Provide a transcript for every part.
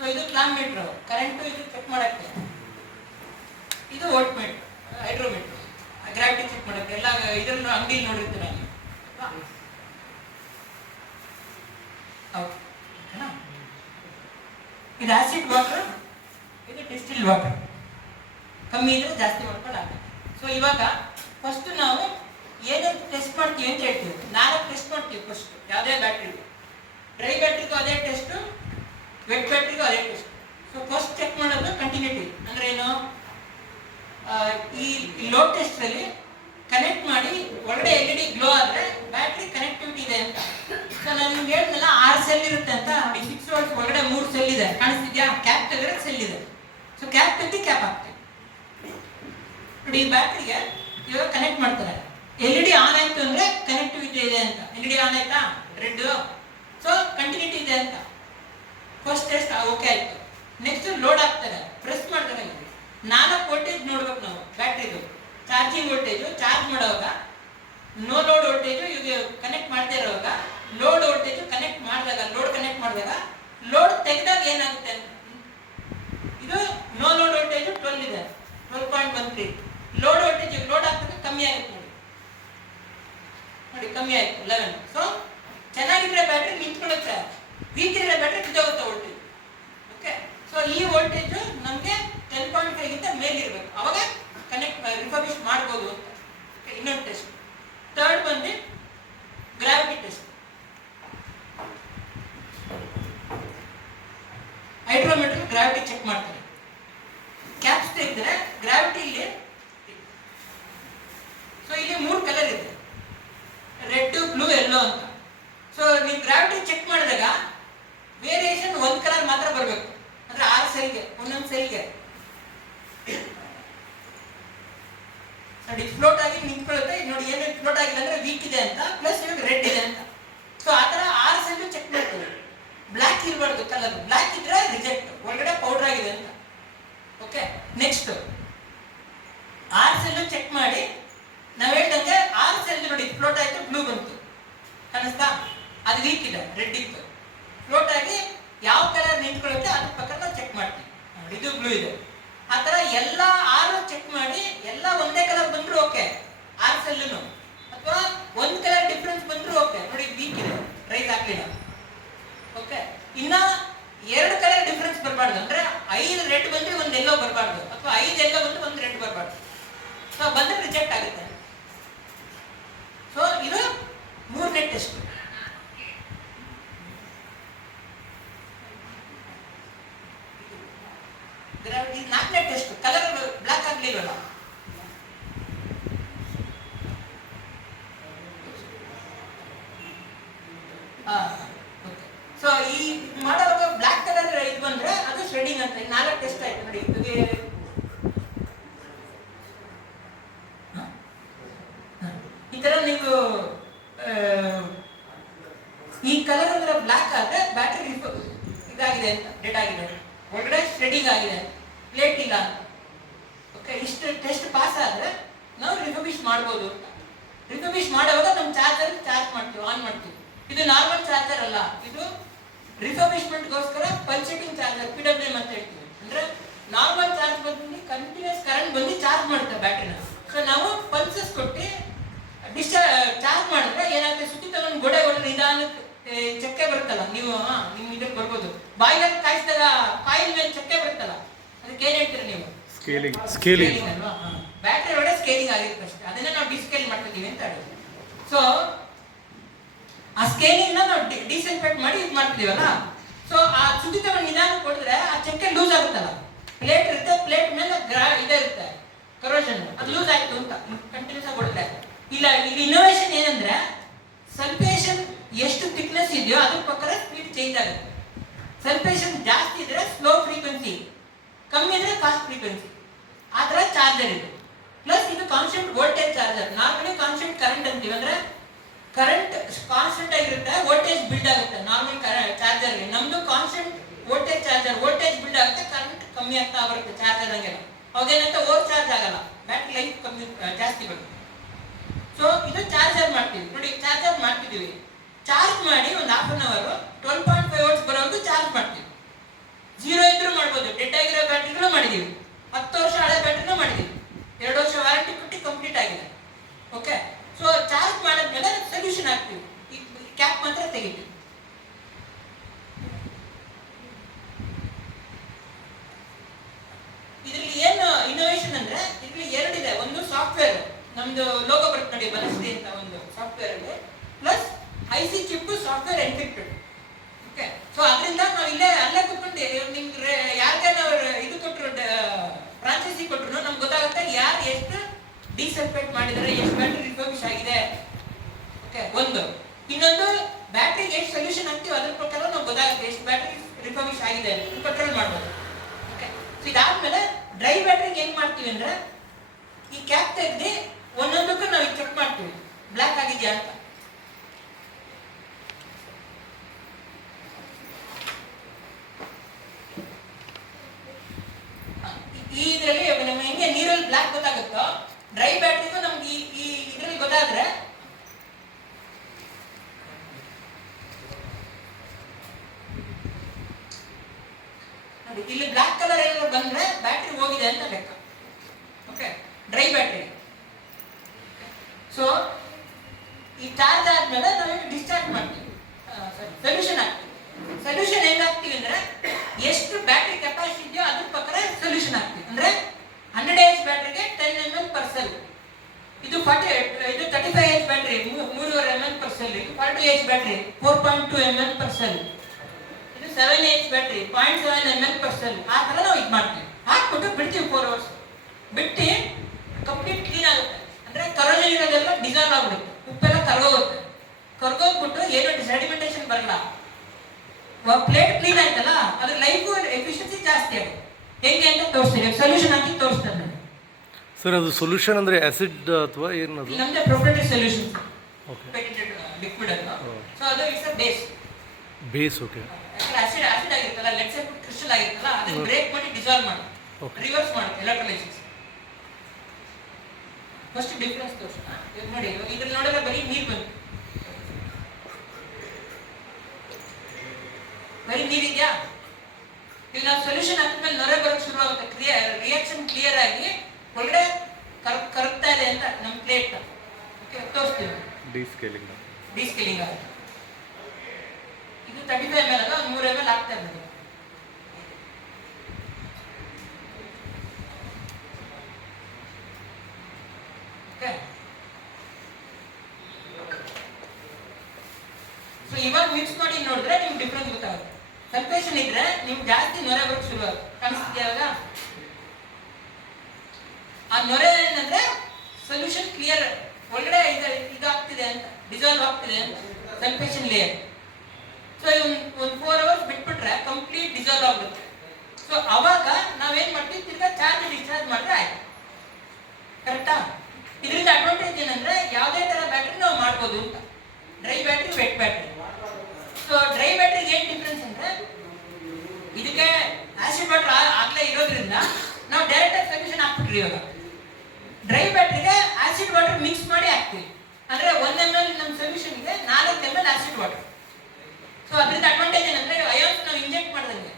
So ಇದು clamp meter, current ಇದು check ಮಾಡಕ್ಕೆ. ಇದು volt meter, hydrometer, gravity check ಮಾಡಕ್ಕೆ. ಎಲ್ಲ ಇದನ್ನು ಅಂಗಡಿಯಲ್ಲಿ ನೋಡಿರ್ತೀರ ನೀವು. ಇದು ಆಸಿಡ್ ವಾಟರ್, ಇದು ಡಿಸ್ಟಿಲ್ಡ್ ವಾಟರ್. ಕಮ್ಮಿ ಇದ್ರೆ ಜಾಸ್ತಿ ಮಾಡ್ಕೊಳ್ಳಾಗುತ್ತೆ. ಸೊ ಇವಾಗ ಫಸ್ಟ್ ನಾವು ಏನೇನು ಟೆಸ್ಟ್ ಮಾಡ್ತೀವಿ ಅಂತ ಹೇಳ್ತೀವಿ. 4 ಟೆಸ್ಟ್ ಮಾಡ್ತೀವಿ ಫಸ್ಟ್. ಯಾವುದೇ ಬ್ಯಾಟ್ರಿಗೂ, ಡ್ರೈ ಬ್ಯಾಟ್ರಿಗೂ ಅದೇ ಟೆಸ್ಟು, ವೆಟ್ ಬ್ಯಾಟ್ರಿಗೂ ಅದೇ ಟೆಸ್ಟ್. ಸೊ ಫಸ್ಟ್ ಚೆಕ್ ಮಾಡೋದು ಕಂಟಿನ್ಯೂಟಿ ಅಂದ್ರೆ ಏನು, ಈ ಲೋಡ್ ಟೆಸ್ಟ್ ಅಲ್ಲಿ ಕನೆಕ್ಟ್ ಮಾಡಿ ಒಳಗಡೆ LED ಗ್ಲೋ ಆದ್ರೆ ಬ್ಯಾಟ್ರಿ ಕನೆಕ್ಟಿವಿಟಿ ಇದೆ ಅಂತ. ಸೊ ನಾನು ನಿಮ್ಗೆ ಹೇಳಿದ್ನಲ್ಲ 6 ಸೆಲ್ ಇರುತ್ತೆ ಅಂತ. ನೋಡಿ 6 ವೋಲ್ಟ್ ಒಳಗಡೆ 3 ಸೆಲ್ ಇದೆ, ಕಾಣಿಸ್ತಿದ್ಯಾ? ಕ್ಯಾಪ್ ತೆಗೆದ್ರೆ ಸೆಲ್ ಇದೆ. ಸೊ ಕ್ಯಾಪ್ ತೆಗೆದು ಕ್ಯಾಪ್ ಹಾಕ್ತೀವಿ. ನೋಡಿ ಈ ಬ್ಯಾಟ್ರಿಗೆ ಇವಾಗ ಕನೆಕ್ಟ್ ಮಾಡ್ತಾರೆ. LED ಆನ್ ಆಯ್ತು ಅಂದ್ರೆ ಕನೆಕ್ಟಿವಿಟಿ ಇದೆ ಅಂತ. LED ಆನ್ ಆಯ್ತಾ, ರೆಡ್, ಸೊ ಕಂಟಿನ್ಯೂಟಿ ಇದೆ ಅಂತ. ಫಸ್ಟ್ ಟೆಸ್ಟ್ ಓಕೆ ಆಯ್ತು. ನೆಕ್ಸ್ಟ್ ಲೋಡ್ ಹಾಕ್ತಾರೆ, ಪ್ರೆಸ್ ಮಾಡ್ತಾರೆ. 4 ವೋಲ್ಟೇಜ್ ನೋಡ್ಬೇಕು ನಾವು ಬ್ಯಾಟ್ರಿದು. ಚಾರ್ಜಿಂಗ್ ವೋಲ್ಟೇಜು, ಚಾರ್ಜ್ ಮಾಡುವಾಗ, ನೋ ಲೋಡ್ ವೋಲ್ಟೇಜು, ಇವಾಗ ಕನೆಕ್ಟ್ ಮಾಡದೇ ಇರುವಾಗ, ಲೋಡ್ ವೋಲ್ಟೇಜು ಕನೆಕ್ಟ್ ಮಾಡಿದಾಗ, ಲೋಡ್ ಕನೆಕ್ಟ್ ಮಾಡಿದಾಗ, ಲೋಡ್ ತೆಗೆದಾಗ ಏನಾಗುತ್ತೆ ಅಂತ. ಇದು ನೋ ಲೋಡ್ ವೋಲ್ಟೇಜು 12 ಇದೆ, 12.13. ಲೋಡ್ ವೋಲ್ಟೇಜ್ ಲೋಡ್ ಹಾಕಿದ್ರೆ ಕಮ್ಮಿ ಆಗುತ್ತೆ ನೋಡಿ, ಕಮ್ಮಿ ಆಯ್ತು 11. ಸೊ ಚೆನ್ನಾಗಿದ್ರೆ ಬ್ಯಾಟ್ರಿ ನಿಂತ್ಕೊಳ್ಳುತ್ತೆ, ವೀಕ್ ಇದ್ರೆ ಬ್ಯಾಟ್ರಿ ಕಿತ್ತೋಗುತ್ತೆ ವೋಲ್ಟೇಜ್. ಓಕೆ, ಸೊ ಈ ವೋಲ್ಟೇಜ್ ನಮಗೆ 10.5 ಗಿಂತ ಮೇಲಿರಬೇಕು, ಅವಾಗ ಕನೆಕ್ಟ್ ರಿಫರ್ಬಿಶ್ ಮಾಡ್ಬೋದು ಅಂತ. ಇನ್ನೊಂದು ಟೆಸ್ಟ್. ಥರ್ಡ್ ಬಂದು gravity test. Hydrometer gravity check ಮಾಡ್ತಾರೆ. ಕ್ಯಾಪ್ಸ್ ತೆಗೆದ್ರೆ ಗ್ರಾವಿಟಿ ಇಲ್ಲಿ, ಸೊ ಇಲ್ಲಿ 3 ಕಲರ್ ಇದೆ, ರೆಡ್, ಬ್ಲೂ, ಯೆಲ್ಲೋ ಅಂತ. ಸೊ ನೀವು ಗ್ರಾವಿಟಿ ಚೆಕ್ ಮಾಡಿದಾಗ ವೇರಿಯೇಷನ್ 1 ಕಲರ್ ಮಾತ್ರ ಬರಬೇಕು. ಅಂದ್ರೆ 6 ಸೆಲ್ಗೆ, ಒಂದೊಂದು ಸೆಲ್ಗೆ ನೋಡಿ ಫ್ಲೋಟ್ ಆಗಿ ನಿಂತ್ಕೊಳ್ಳುತ್ತೆ. ನೋಡಿ ಏನೇನು ಫ್ಲೋಟ್ ಆಗಿಲ್ಲ ಅಂದ್ರೆ ವೀಕ್ ಇದೆ ಅಂತ, ಪ್ಲಸ್ ಇವಾಗ ರೆಡ್ ಇದೆ ಅಂತ. ಸೊ ಆ ಥರ 6 ಸೆಲ್ ಚೆಕ್ ಮಾಡ್ತೀವಿ. ಬ್ಲ್ಯಾಕ್ ಇರಬಾರ್ದು ಕಲರ್, ಬ್ಲ್ಯಾಕ್ ಇದ್ರೆ ರಿಜೆಕ್ಟ್, ಒಳಗಡೆ ಪೌಡರ್ ಆಗಿದೆ ಅಂತ. ಓಕೆ, ನೆಕ್ಸ್ಟ್ 6 ಸೆಲ್ ಚೆಕ್ ಮಾಡಿ ನಾವು ಹೇಳ್ದಂಗೆ 6 ಸೆಲ್ ನೋಡಿ ಫ್ಲೋಟ್ ಆಯ್ತು, ಬ್ಲೂ ಬಂತು, ಕಾಣಿಸ್ತಾ? ಅದು ವೀಕ್ ಇದೆ, ರೆಡ್ ಇತ್ತು. ಫ್ಲೋಟ್ ಆಗಿ ಯಾವ ಕಲರ್ ನಿಂತ್ಕೊಳ್ಳುತ್ತೆ ಅದ್ರ ಪ್ರಕಾರ ನಾವು ಚೆಕ್ ಮಾಡ್ತೀವಿ. ನೋಡಿ ಇದು ಬ್ಲೂ ಇದೆ. ಆ ಥರ ಎಲ್ಲ 6 ಚೆಕ್ ಮಾಡಿ ಎಲ್ಲ ಒಂದೇ ಕಲರ್ ಬಂದ್ರು ಓಕೆ, 6 ಸೆಲ್ಲು. ಅಥವಾ 1 ಕಲರ್ ಡಿಫ್ರೆನ್ಸ್ ಬಂದ್ರು ಓಕೆ. ನೋಡಿ ವೀಕ್ ಇದೆ, ರೈಸ್ ಆಗ್ಲಿಲ್ಲ. ಓಕೆ, ಇನ್ನ 2 ಕಲರ್ ಡಿಫ್ರೆನ್ಸ್ ಬರಬಾರ್ದು. ಅಂದ್ರೆ 5 ರೆಡ್ ಬಂದ್ರೆ 1 ಎಲ್ಲೋ ಬರಬಾರ್ದು, ಅಥವಾ 5 ಎಲ್ಲೋ ಬಂದ್ರೆ 1 ರೆಡ್ ಬರಬಾರ್ದು. ಸೊ ಬಂದ್ರೆ ರಿಜೆಕ್ಟ್ ಆಗುತ್ತೆ. ಸೊ ಇದು 3ನೇ ಟೆಸ್ಟ್. ಗ್ರಾವಿಟಿ 4ನೇ ಟೆಸ್ಟ್. ಕಲರ್ ಬ್ಲಾಕ್ ಆಗ್ಲಿಲ್ವಲ್ಲ, ಸೊ ಈ ಮಾಡುವಾಗ ಬ್ಲಾಕ್ ಕಲರ್ ಇದು ಬಂದ್ರೆ ಅದು ಶ್ರೆಡಿಂಗ್ ಅಂತ. 4 ಟೆಸ್ಟ್ ಆಯ್ತು ನೋಡಿ. ಈ ತರ ನೀವು ಈ ಕಲರ್ ಅಂದ್ರೆ ಬ್ಲಾಕ್ ಆದ್ರೆ ಬ್ಯಾಟರಿ ಇದಾಗಿದೆ ಅಂತ, ಡೆಡ್ ಆಗಿದೆ, ಒಳಗಡೆ ಶ್ರೆಡಿಂಗ್ ಆಗಿದೆ, ಪ್ಲೇಟ್ ಇಲ್ಲ ಅಂತ. ಓಕೆ, ಇಷ್ಟು ಟೆಸ್ಟ್ ಪಾಸ್ ಆದ್ರೆ ನಾವು ರಿಫರ್ಬಿಶ್ ಮಾಡ್ಬೋದು ಅಂತ. ರಿಫರ್ಬಿಶ್ ಮಾಡುವಾಗ ನಮ್ಮ ಚಾರ್ಜರ್ ಚಾರ್ಜ್ ಮಾಡ್ತೀವಿ, ಆನ್ ಮಾಡ್ತೀವಿ. ಇದು ನಾರ್ಮಲ್ ಚಾರ್ಜರ್ ಅಲ್ಲ, ಇದು ರಿಫರ್ಬಿಶ್ಮೆಂಟ್ಗೋಸ್ಕರ ಪಲ್ಸೇಟಿಂಗ್ ಚಾರ್ಜರ್, PWM ಅಂತ ಹೇಳ್ತೀವಿ. ಅಂದ್ರೆ ನಾರ್ಮಲ್ ಚಾರ್ಜ್ ಬಂದು ಕಂಟಿನ್ಯೂಸ್ ಕರೆಂಟ್ ಬಂದು ಚಾರ್ಜ್ ಮಾಡುತ್ತೆ ಬ್ಯಾಟ್ರಿನ. ಸೊ ನಾವು ಪಲ್ಸಸ್ ಕೊಟ್ಟು ಚಾರ್ಜ್ ಮಾಡಿದ್ರೆ ಏನಾಗುತ್ತೆ, ಸುತ್ತಿ ತಗೊಂಡು ಗೋಡೆ ನಿಧಾನಕ್ಕೆ ಚಕ್ಕೆ ಬರುತ್ತಲ್ಲ, ನೀವು ನಿಮ್ ಇದಕ್ಕೆ ಬರ್ಬೋದು. ಬಾಯಿಲಲ್ಲಿ ಕಾಯಿಸಿದಾಗ ಕಾಯಿಲ್ ಮೇಲೆ ಚಕ್ಕೆ ಬರುತ್ತಲ್ಲ, ಅದಕ್ಕೆ ಏನ್ ಹೇಳ್ತೀರಾ ನೀವು? ಸ್ಕೇಲಿಂಗ್ ಅಲ್ವಾ? ಬ್ಯಾಟ್ರಿ ಒಳಗಡೆ ಸ್ಕೇಲಿಂಗ್ ಆಗಿರುತ್ತೆ ಅಷ್ಟೇ, ಅದನ್ನ ನಾವು ಡಿಸ್ಕೇಲ್ ಮಾಡ್ತಿದ್ದೀವಿ ಅಂತ ಹೇಳಿ. ಸೊ ಆ ಸ್ಕೇಲಿಂಗ್ ನಾವು ಡಿಸೆನ್ಫೆಕ್ಟ್ ಮಾಡಿ ಇದು ಮಾಡ್ತಿದೀವಲ್ಲ. ಸೊ ಆ ಸುತ್ತಿ ತಗೊಂಡು ನಿಧಾನ ಕೊಡಿದ್ರೆ ಆ ಚಕ್ಕೆ ಲೂಸ್ ಆಗುತ್ತಲ್ಲ, ಪ್ಲೇಟ್ ಇರುತ್ತೆ, ಪ್ಲೇಟ್ ಮೇಲೆ ಇದೆ ಇರುತ್ತೆ ಕರೋಷನ್, ಅದು ಲೂಸ್ ಆಯ್ತು ಅಂತ ಕಂಟಿನ್ಯೂಸ್ ಆಗಿ ಕೊಡುತ್ತೆ. ಇಲ್ಲ, ಇಲ್ಲಿ ಇನ್ನೋವೇಷನ್ ಏನಂದ್ರೆ ಸಲ್ಫೇಷನ್ ಎಷ್ಟು ಥಿಕ್ನೆಸ್ ಇದೆಯೋ ಅದ್ರ ಪ್ರಕಾರ ಸ್ಪೀಡ್ ಚೇಂಜ್ ಆಗುತ್ತೆ. ಸಲ್ಫೇಷನ್ ಜಾಸ್ತಿ ಇದ್ರೆ ಸ್ಲೋ ಫ್ರೀಕ್ವೆನ್ಸಿ, ಕಮ್ಮಿ ಇದ್ರೆ ಫಾಸ್ಟ್ ಫ್ರೀಕ್ವೆನ್ಸಿ. ಆ ಥರ ಚಾರ್ಜರ್ ಇದು. ಪ್ಲಸ್ ಇದು constant voltage charger. Normally constant current ಅಂತೀವಿ, ಅಂದ್ರೆ ಕರೆಂಟ್ ಕಾನ್ಸ್ಟೆಂಟ್ ಆಗಿರುತ್ತೆ, ವೋಲ್ಟೇಜ್ ಬಿಲ್ಡ್ ಆಗುತ್ತೆ. ನಾರ್ಮಲ್ ಚಾರ್ಜರ್ ನಮ್ದು constant voltage charger, voltage build ಆಗುತ್ತೆ, ಕರೆಂಟ್ ಕಮ್ಮಿ ಆಗ್ತಾ ಬರುತ್ತೆ ಚಾರ್ಜರ್ ಹಂಗೆಲ್ಲ. ಅವಾಗೇನಂತ ಓವರ್ ಚಾರ್ಜ್ ಆಗಲ್ಲ, ಬ್ಯಾಟ್ರಿ ಲೈಫ್ ಕಮ್ಮಿ ಜಾಸ್ತಿ ಬರುತ್ತೆ. ಸೊ ಇದು ಚಾರ್ಜರ್ ಮಾಡ್ತೀವಿ ನೋಡಿ, ಚಾರ್ಜರ್ ಮಾಡ್ತಿದ್ದೀವಿ. ಚಾರ್ಜ್ ಮಾಡಿ ಒಂದು 1/2 hour 12.5 volts ಬರೋವರೆಗೂ ಚಾರ್ಜ್ ಮಾಡ್ತೀವಿ. 0 ಇದ್ರೂ ಮಾಡ್ಬೋದು. ಡೆಡ್ ಆಗಿರೋ ಬ್ಯಾಟ್ರಿಗಳು ಮಾಡಿದೀವಿ, 10 ವರ್ಷ ಹಳೆ ಬ್ಯಾಟ್ರಿನೂ ಮಾಡಿದೀವಿ, 2 ವರ್ಷ ವಾರಂಟಿ ಕೊಟ್ಟು ಕಂಪ್ಲೀಟ್ ಆಗಿದೆ. ಓಕೆ, ಸೊ ಚಾರ್ಜ್ ಮಾಡಿದ್ಮೇಲೆ ಸೊಲ್ಯೂಷನ್ ಹಾಕ್ತೀವಿ, ಈ ಕ್ಯಾಪ್ ಮಾತ್ರ ತೆಗಿತೀವಿ. ಇದರಲ್ಲಿ ಏನು ಇನ್ನೋವೇಷನ್ ಅಂದ್ರೆ ಇದರಲ್ಲಿ 2 ಇದೆ. ಒಂದು ಸಾಫ್ಟ್ವೇರ್, ನಮ್ದು ಲೋಗೋ ಬರುತ್ತೆ ನೋಡಿ ಬನಶ್ರೀ ಅಂತ ಒಂದು ಸಾಫ್ಟ್ವೇರ್ ಅಲ್ಲಿ, plus IC chip software encrypted. Okay, so ಅದರಿಂದ ನಾವು ಅಲ್ಲೇ ಕೂತ್ಕೊಂಡು ನಿಮ್ಗೆ ಯಾರಿಗೆ ನಾವು ಇದು ಕೊಟ್ಟರು, ಫ್ರಾಂಚೈಸಿ ಕೊಟ್ಟರು ನಮ್ಗೆ ಗೊತ್ತಾಗುತ್ತೆ ಯಾರು ಎಷ್ಟು ಡಿಸಲ್ಫೇಟ್ ಮಾಡಿದ್ದಾರೆ, ಎಷ್ಟು ಬ್ಯಾಟ್ರಿ ರಿಫರ್ಬಿಶ್ ಆಗಿದೆ. ಓಕೆ, ಒಂದು. ಇನ್ನೊಂದು ಬ್ಯಾಟ್ರಿಗೆ ಎಷ್ಟು ಸೊಲ್ಯೂಷನ್ ಹಾಕ್ತೀವಿ ಅದ್ರ ಪ್ರಕಾರ ನಾವು ಗೊತ್ತಾಗುತ್ತೆ ಎಷ್ಟು ಬ್ಯಾಟ್ರಿ ರಿಫರ್ಬಿಶ್ ಆಗಿದೆ, ಕಂಟ್ರೋಲ್ ಮಾಡ್ಬೋದು. ಓಕೆ, ಸೊ ಇದಾದ್ಮೇಲೆ ಡ್ರೈ ಬ್ಯಾಟ್ರಿಗೆ ಏನ್ ಮಾಡ್ತೀವಿ ಅಂದ್ರೆ ಈ ಕ್ಯಾಪ್ ತೆಗೆದು ಒಂದೊಂದಕ್ಕೂ ನಾವು ಚೆಕ್ ಮಾಡ್ತೀವಿ ಬ್ಲ್ಯಾಕ್ ಆಗಿದೆಯಾ ಅಂತ. ಈ ಇದರಲ್ಲಿ ನಮ್ಗೆ ಹೆಂಗೆ ನೀರಲ್ಲಿ ಬ್ಲ್ಯಾಕ್ ಗೊತ್ತಾಗುತ್ತೋ ಡ್ರೈ ಬ್ಯಾಟ್ರಿಗೂ ನಮ್ಗೆ ಈ ಇದರಲ್ಲಿ ಗೊತ್ತಾದ್ರೆ ನೋಡಿ ಇಲ್ಲಿ ಬ್ಲ್ಯಾಕ್ ಕಲರ್ ಏನಾದ್ರು ಬಂದ್ರೆ ಬ್ಯಾಟ್ರಿ ಹೋಗಿದೆ ಅಂತ ಲೆಕ್ಕ. Okay, dry battery. ಸೊ ಈ ಚಾರ್ಜ್ ಆದ್ಮೇಲೆ ನಾವು ಡಿಸ್ಚಾರ್ಜ್ ಮಾಡ್ತೀವಿ, ಸೊಲ್ಯೂಷನ್ ಹಾಕ್ತೀವಿ. ಸೊಲ್ಯೂಷನ್ ಹೆಂಗ್ ಹಾಕ್ತೀವಿ ಅಂದ್ರೆ ಎಷ್ಟು ಬ್ಯಾಟ್ರಿ ಕೆಪಾಸಿಟಿ ಇದೆಯೋ ಅದ್ರ ಪ್ರಕಾರ ಸೊಲ್ಯೂಷನ್ ಹಾಕ್ತೀವಿ. ಅಂದ್ರೆ 100 Ah ಬ್ಯಾಟ್ರಿಗೆ 10 ml per cell, ಇದು 35 Ah battery 3.5 ml per cell, ಇದು 42 Ah battery 4.2 ml per cell, ಇದು 7 Ah battery 0.7 ml per cell. ಆ ತರ ನಾವು ಇದು ಮಾಡ್ತೀವಿ, ಹಾಕ್ಬಿಟ್ಟು ಬಿಡ್ತೀವಿ 4 hours. ಬಿಟ್ಟು ಕಂಪ್ಲೀಟ್ ಕ್ಲೀನ್ ಆಗುತ್ತೆ. ಅಂದ್ರೆ ಕರೋಜನ್ ಇರೋದೆಲ್ಲ ಡಿಸಾಲ್ವ್ ಆಗ್ಬಿಡುತ್ತೆ, ಉಪ್ಪೆಲ್ಲ ಕರಗೋಗುತ್ತೆ. ಕರ್ಗೋಗ್ಬಿಟ್ಟು ಏನು ಸೆಡಿಮೆಂಟೇಷನ್ ಬರಲ್ಲ, ಪ್ಲೇಟ್ ಕ್ಲೀನ್ ಆಯ್ತಲ್ಲ ಅದ್ರ ಲೈಫ್ ಎಫಿಷಿಯನ್ಸಿ ಜಾಸ್ತಿ ಆಗುತ್ತೆ. ಹೆಂಗೆ ಅಂತ ತೋರಿಸ್ತೀನಿ, ಸೊಲ್ಯೂಷನ್ ಹಾಕಿ ತೋರಿಸ್ತಾರೆ ನಾನು. ಸರ್ ಅದು ಸೊಲ್ಯೂಷನ್ ಅಂದ್ರೆ ಆಸಿಡ್ ಅಥವಾ ಏನದು? ನಮ್ದು ಪ್ರೊಪ್ರೈಟರಿ ಸೊಲ್ಯೂಷನ್, ಪೇಟೆಂಟೆಡ್ ಲಿಕ್ವಿಡ್ ಅನ್ನು. ಸೊ ಅದು it's a base. Okay, acid ಆಗಿರುತ್ತಲ್ಲ, ಲೆಟ್ಸ್ ಸೇ ಕ್ರಿಸ್ಟಲ್ ಆಗಿರುತ್ತಲ್ಲ, ಅದನ್ನ ಬ್ರೇಕ್ ಮಾಡಿ ಡಿಸಾಲ್ವ್ ಮಾಡಿ ರಿವರ್ಸ್ ಮಾಡುತ್ತೆ ಎಲೆಕ್ಟ್ರೋಲೈಸಿಸ್. ಫಸ್ಟ್ ಡಿಫರೆನ್ಸ್ ತೋರಿಸೋಣ. ನೋಡಿ ಇದ್ರಲ್ಲಿ ನೋಡಿದ್ರೆ ಬರೀ ನೀರು ಬಂತು, ಬರೀ ನೀರಿದ್ಯಾ? ಇಲ್ಲಿ ನಾವು ಸೊಲ್ಯೂಷನ್ ಹಾಕಿದ್ಮೇಲೆ ನೊರೆ ಬರೋಕ್ಕೆ ಶುರು ಆಗುತ್ತೆ, ರಿಯಾಕ್ಷನ್ ಕ್ಲಿಯರ್ ಆಗಿ ಒಳಗಡೆ ಕರಗ್ತಾ ಇದೆ ಅಂತ ನಮ್ಮ ಪ್ಲೇಟ್. ಓಕೆ, ತೋರಿಸ್ತೀವಿ. ಡಿಸ್ಕೇಲಿಂಗ್ ಆಗುತ್ತೆ. ಇದು 35 ml ಅಲ್ಲ, 3 ml ಆಗ್ತಾ ಇದೆ. ಓಕೆ, ಸೊ ಇವಾಗ ಮಿಕ್ಸ್ ಮಾಡಿ ನೋಡಿದ್ರೆ ನಿಮ್ಗೆ ಡಿಫ್ರೆನ್ಸ್ ಗೊತ್ತಾಗುತ್ತೆ. ಸಲ್ಫೇಷನ್ ಇದ್ರೆ ನಿಮ್ಗೆ ಜಾಸ್ತಿ ನೊರೆ ಬರೋಕ್ಕೆ ಶುರು ಆಗುತ್ತೆ, ಕಾಣಿಸ್ತಿದೆಯಾಗ? ಆ ನೊರೆ ಏನಂದ್ರೆ ಸೊಲ್ಯೂಷನ್ ಕ್ಲಿಯರ್ ಒಳಗಡೆ ಇದಾಗ್ತಿದೆ ಅಂತ, ಡಿಸಾಲ್ವ್ ಆಗ್ತಿದೆ ಅಂತ ಸಲ್ಫೇಷನ್ ಲೇಯರ್. ಸೊ ಒಂದು 4 hours ಬಿಟ್ಬಿಟ್ರೆ ಕಂಪ್ಲೀಟ್ ಡಿಸಾಲ್ವ್ ಆಗುತ್ತೆ. ಸೊ ಅವಾಗ ನಾವೇನ್ ಮಾಡ್ತೀವಿ, ತಿರ್ಗಾ ಚಾರ್ಜ್ ಡಿಸ್ಚಾರ್ಜ್ ಮಾಡಿದ್ರೆ ಆಯ್ತು. ಕರೆಕ್ಟಾ? ಇದರಿಂದ ಅಡ್ವಾಂಟೇಜ್ ಏನಂದ್ರೆ ಯಾವುದೇ ತರ ಬ್ಯಾಟ್ರಿ ನಾವು ಮಾಡ್ಬೋದು ಅಂತ. Dry battery, wet battery. So dry ಬ್ಯಾಟ್ರಿಗೆ ಏನ್ ಡಿಫ್ರೆನ್ಸ್ ಅಂದ್ರೆ ಇದಕ್ಕೆ ಆಸಿಡ್ ವಾಟರ್ ಆಗ್ಲೇ ಇರೋದ್ರಿಂದ ನಾವು ಡೈರೆಕ್ಟ್ ಆಗಿ ಸೊಲ್ಯೂಷನ್ ಹಾಕ್ಬಿಟ್ರಿ. ಇವಾಗ ಡ್ರೈ ಬ್ಯಾಟ್ರಿಗೆ ಆಸಿಡ್ ವಾಟರ್ ಮಿಕ್ಸ್ ಮಾಡಿ ಹಾಕ್ತೀವಿ. ಅಂದ್ರೆ 1 ml ನಮ್ಮ ಸೊಲ್ಯೂಷನ್ ಇದೆ, 4 ml ಆಸಿಡ್ ವಾಟರ್. ಸೊ ಅದರಿಂದ ಅಡ್ವಾಂಟೇಜ್ ಏನಂದ್ರೆ ಅಯಾನ್ಸ್ ನಾವು ಇಂಜೆಕ್ಟ್ ಮಾಡ್ದಂಗೆ.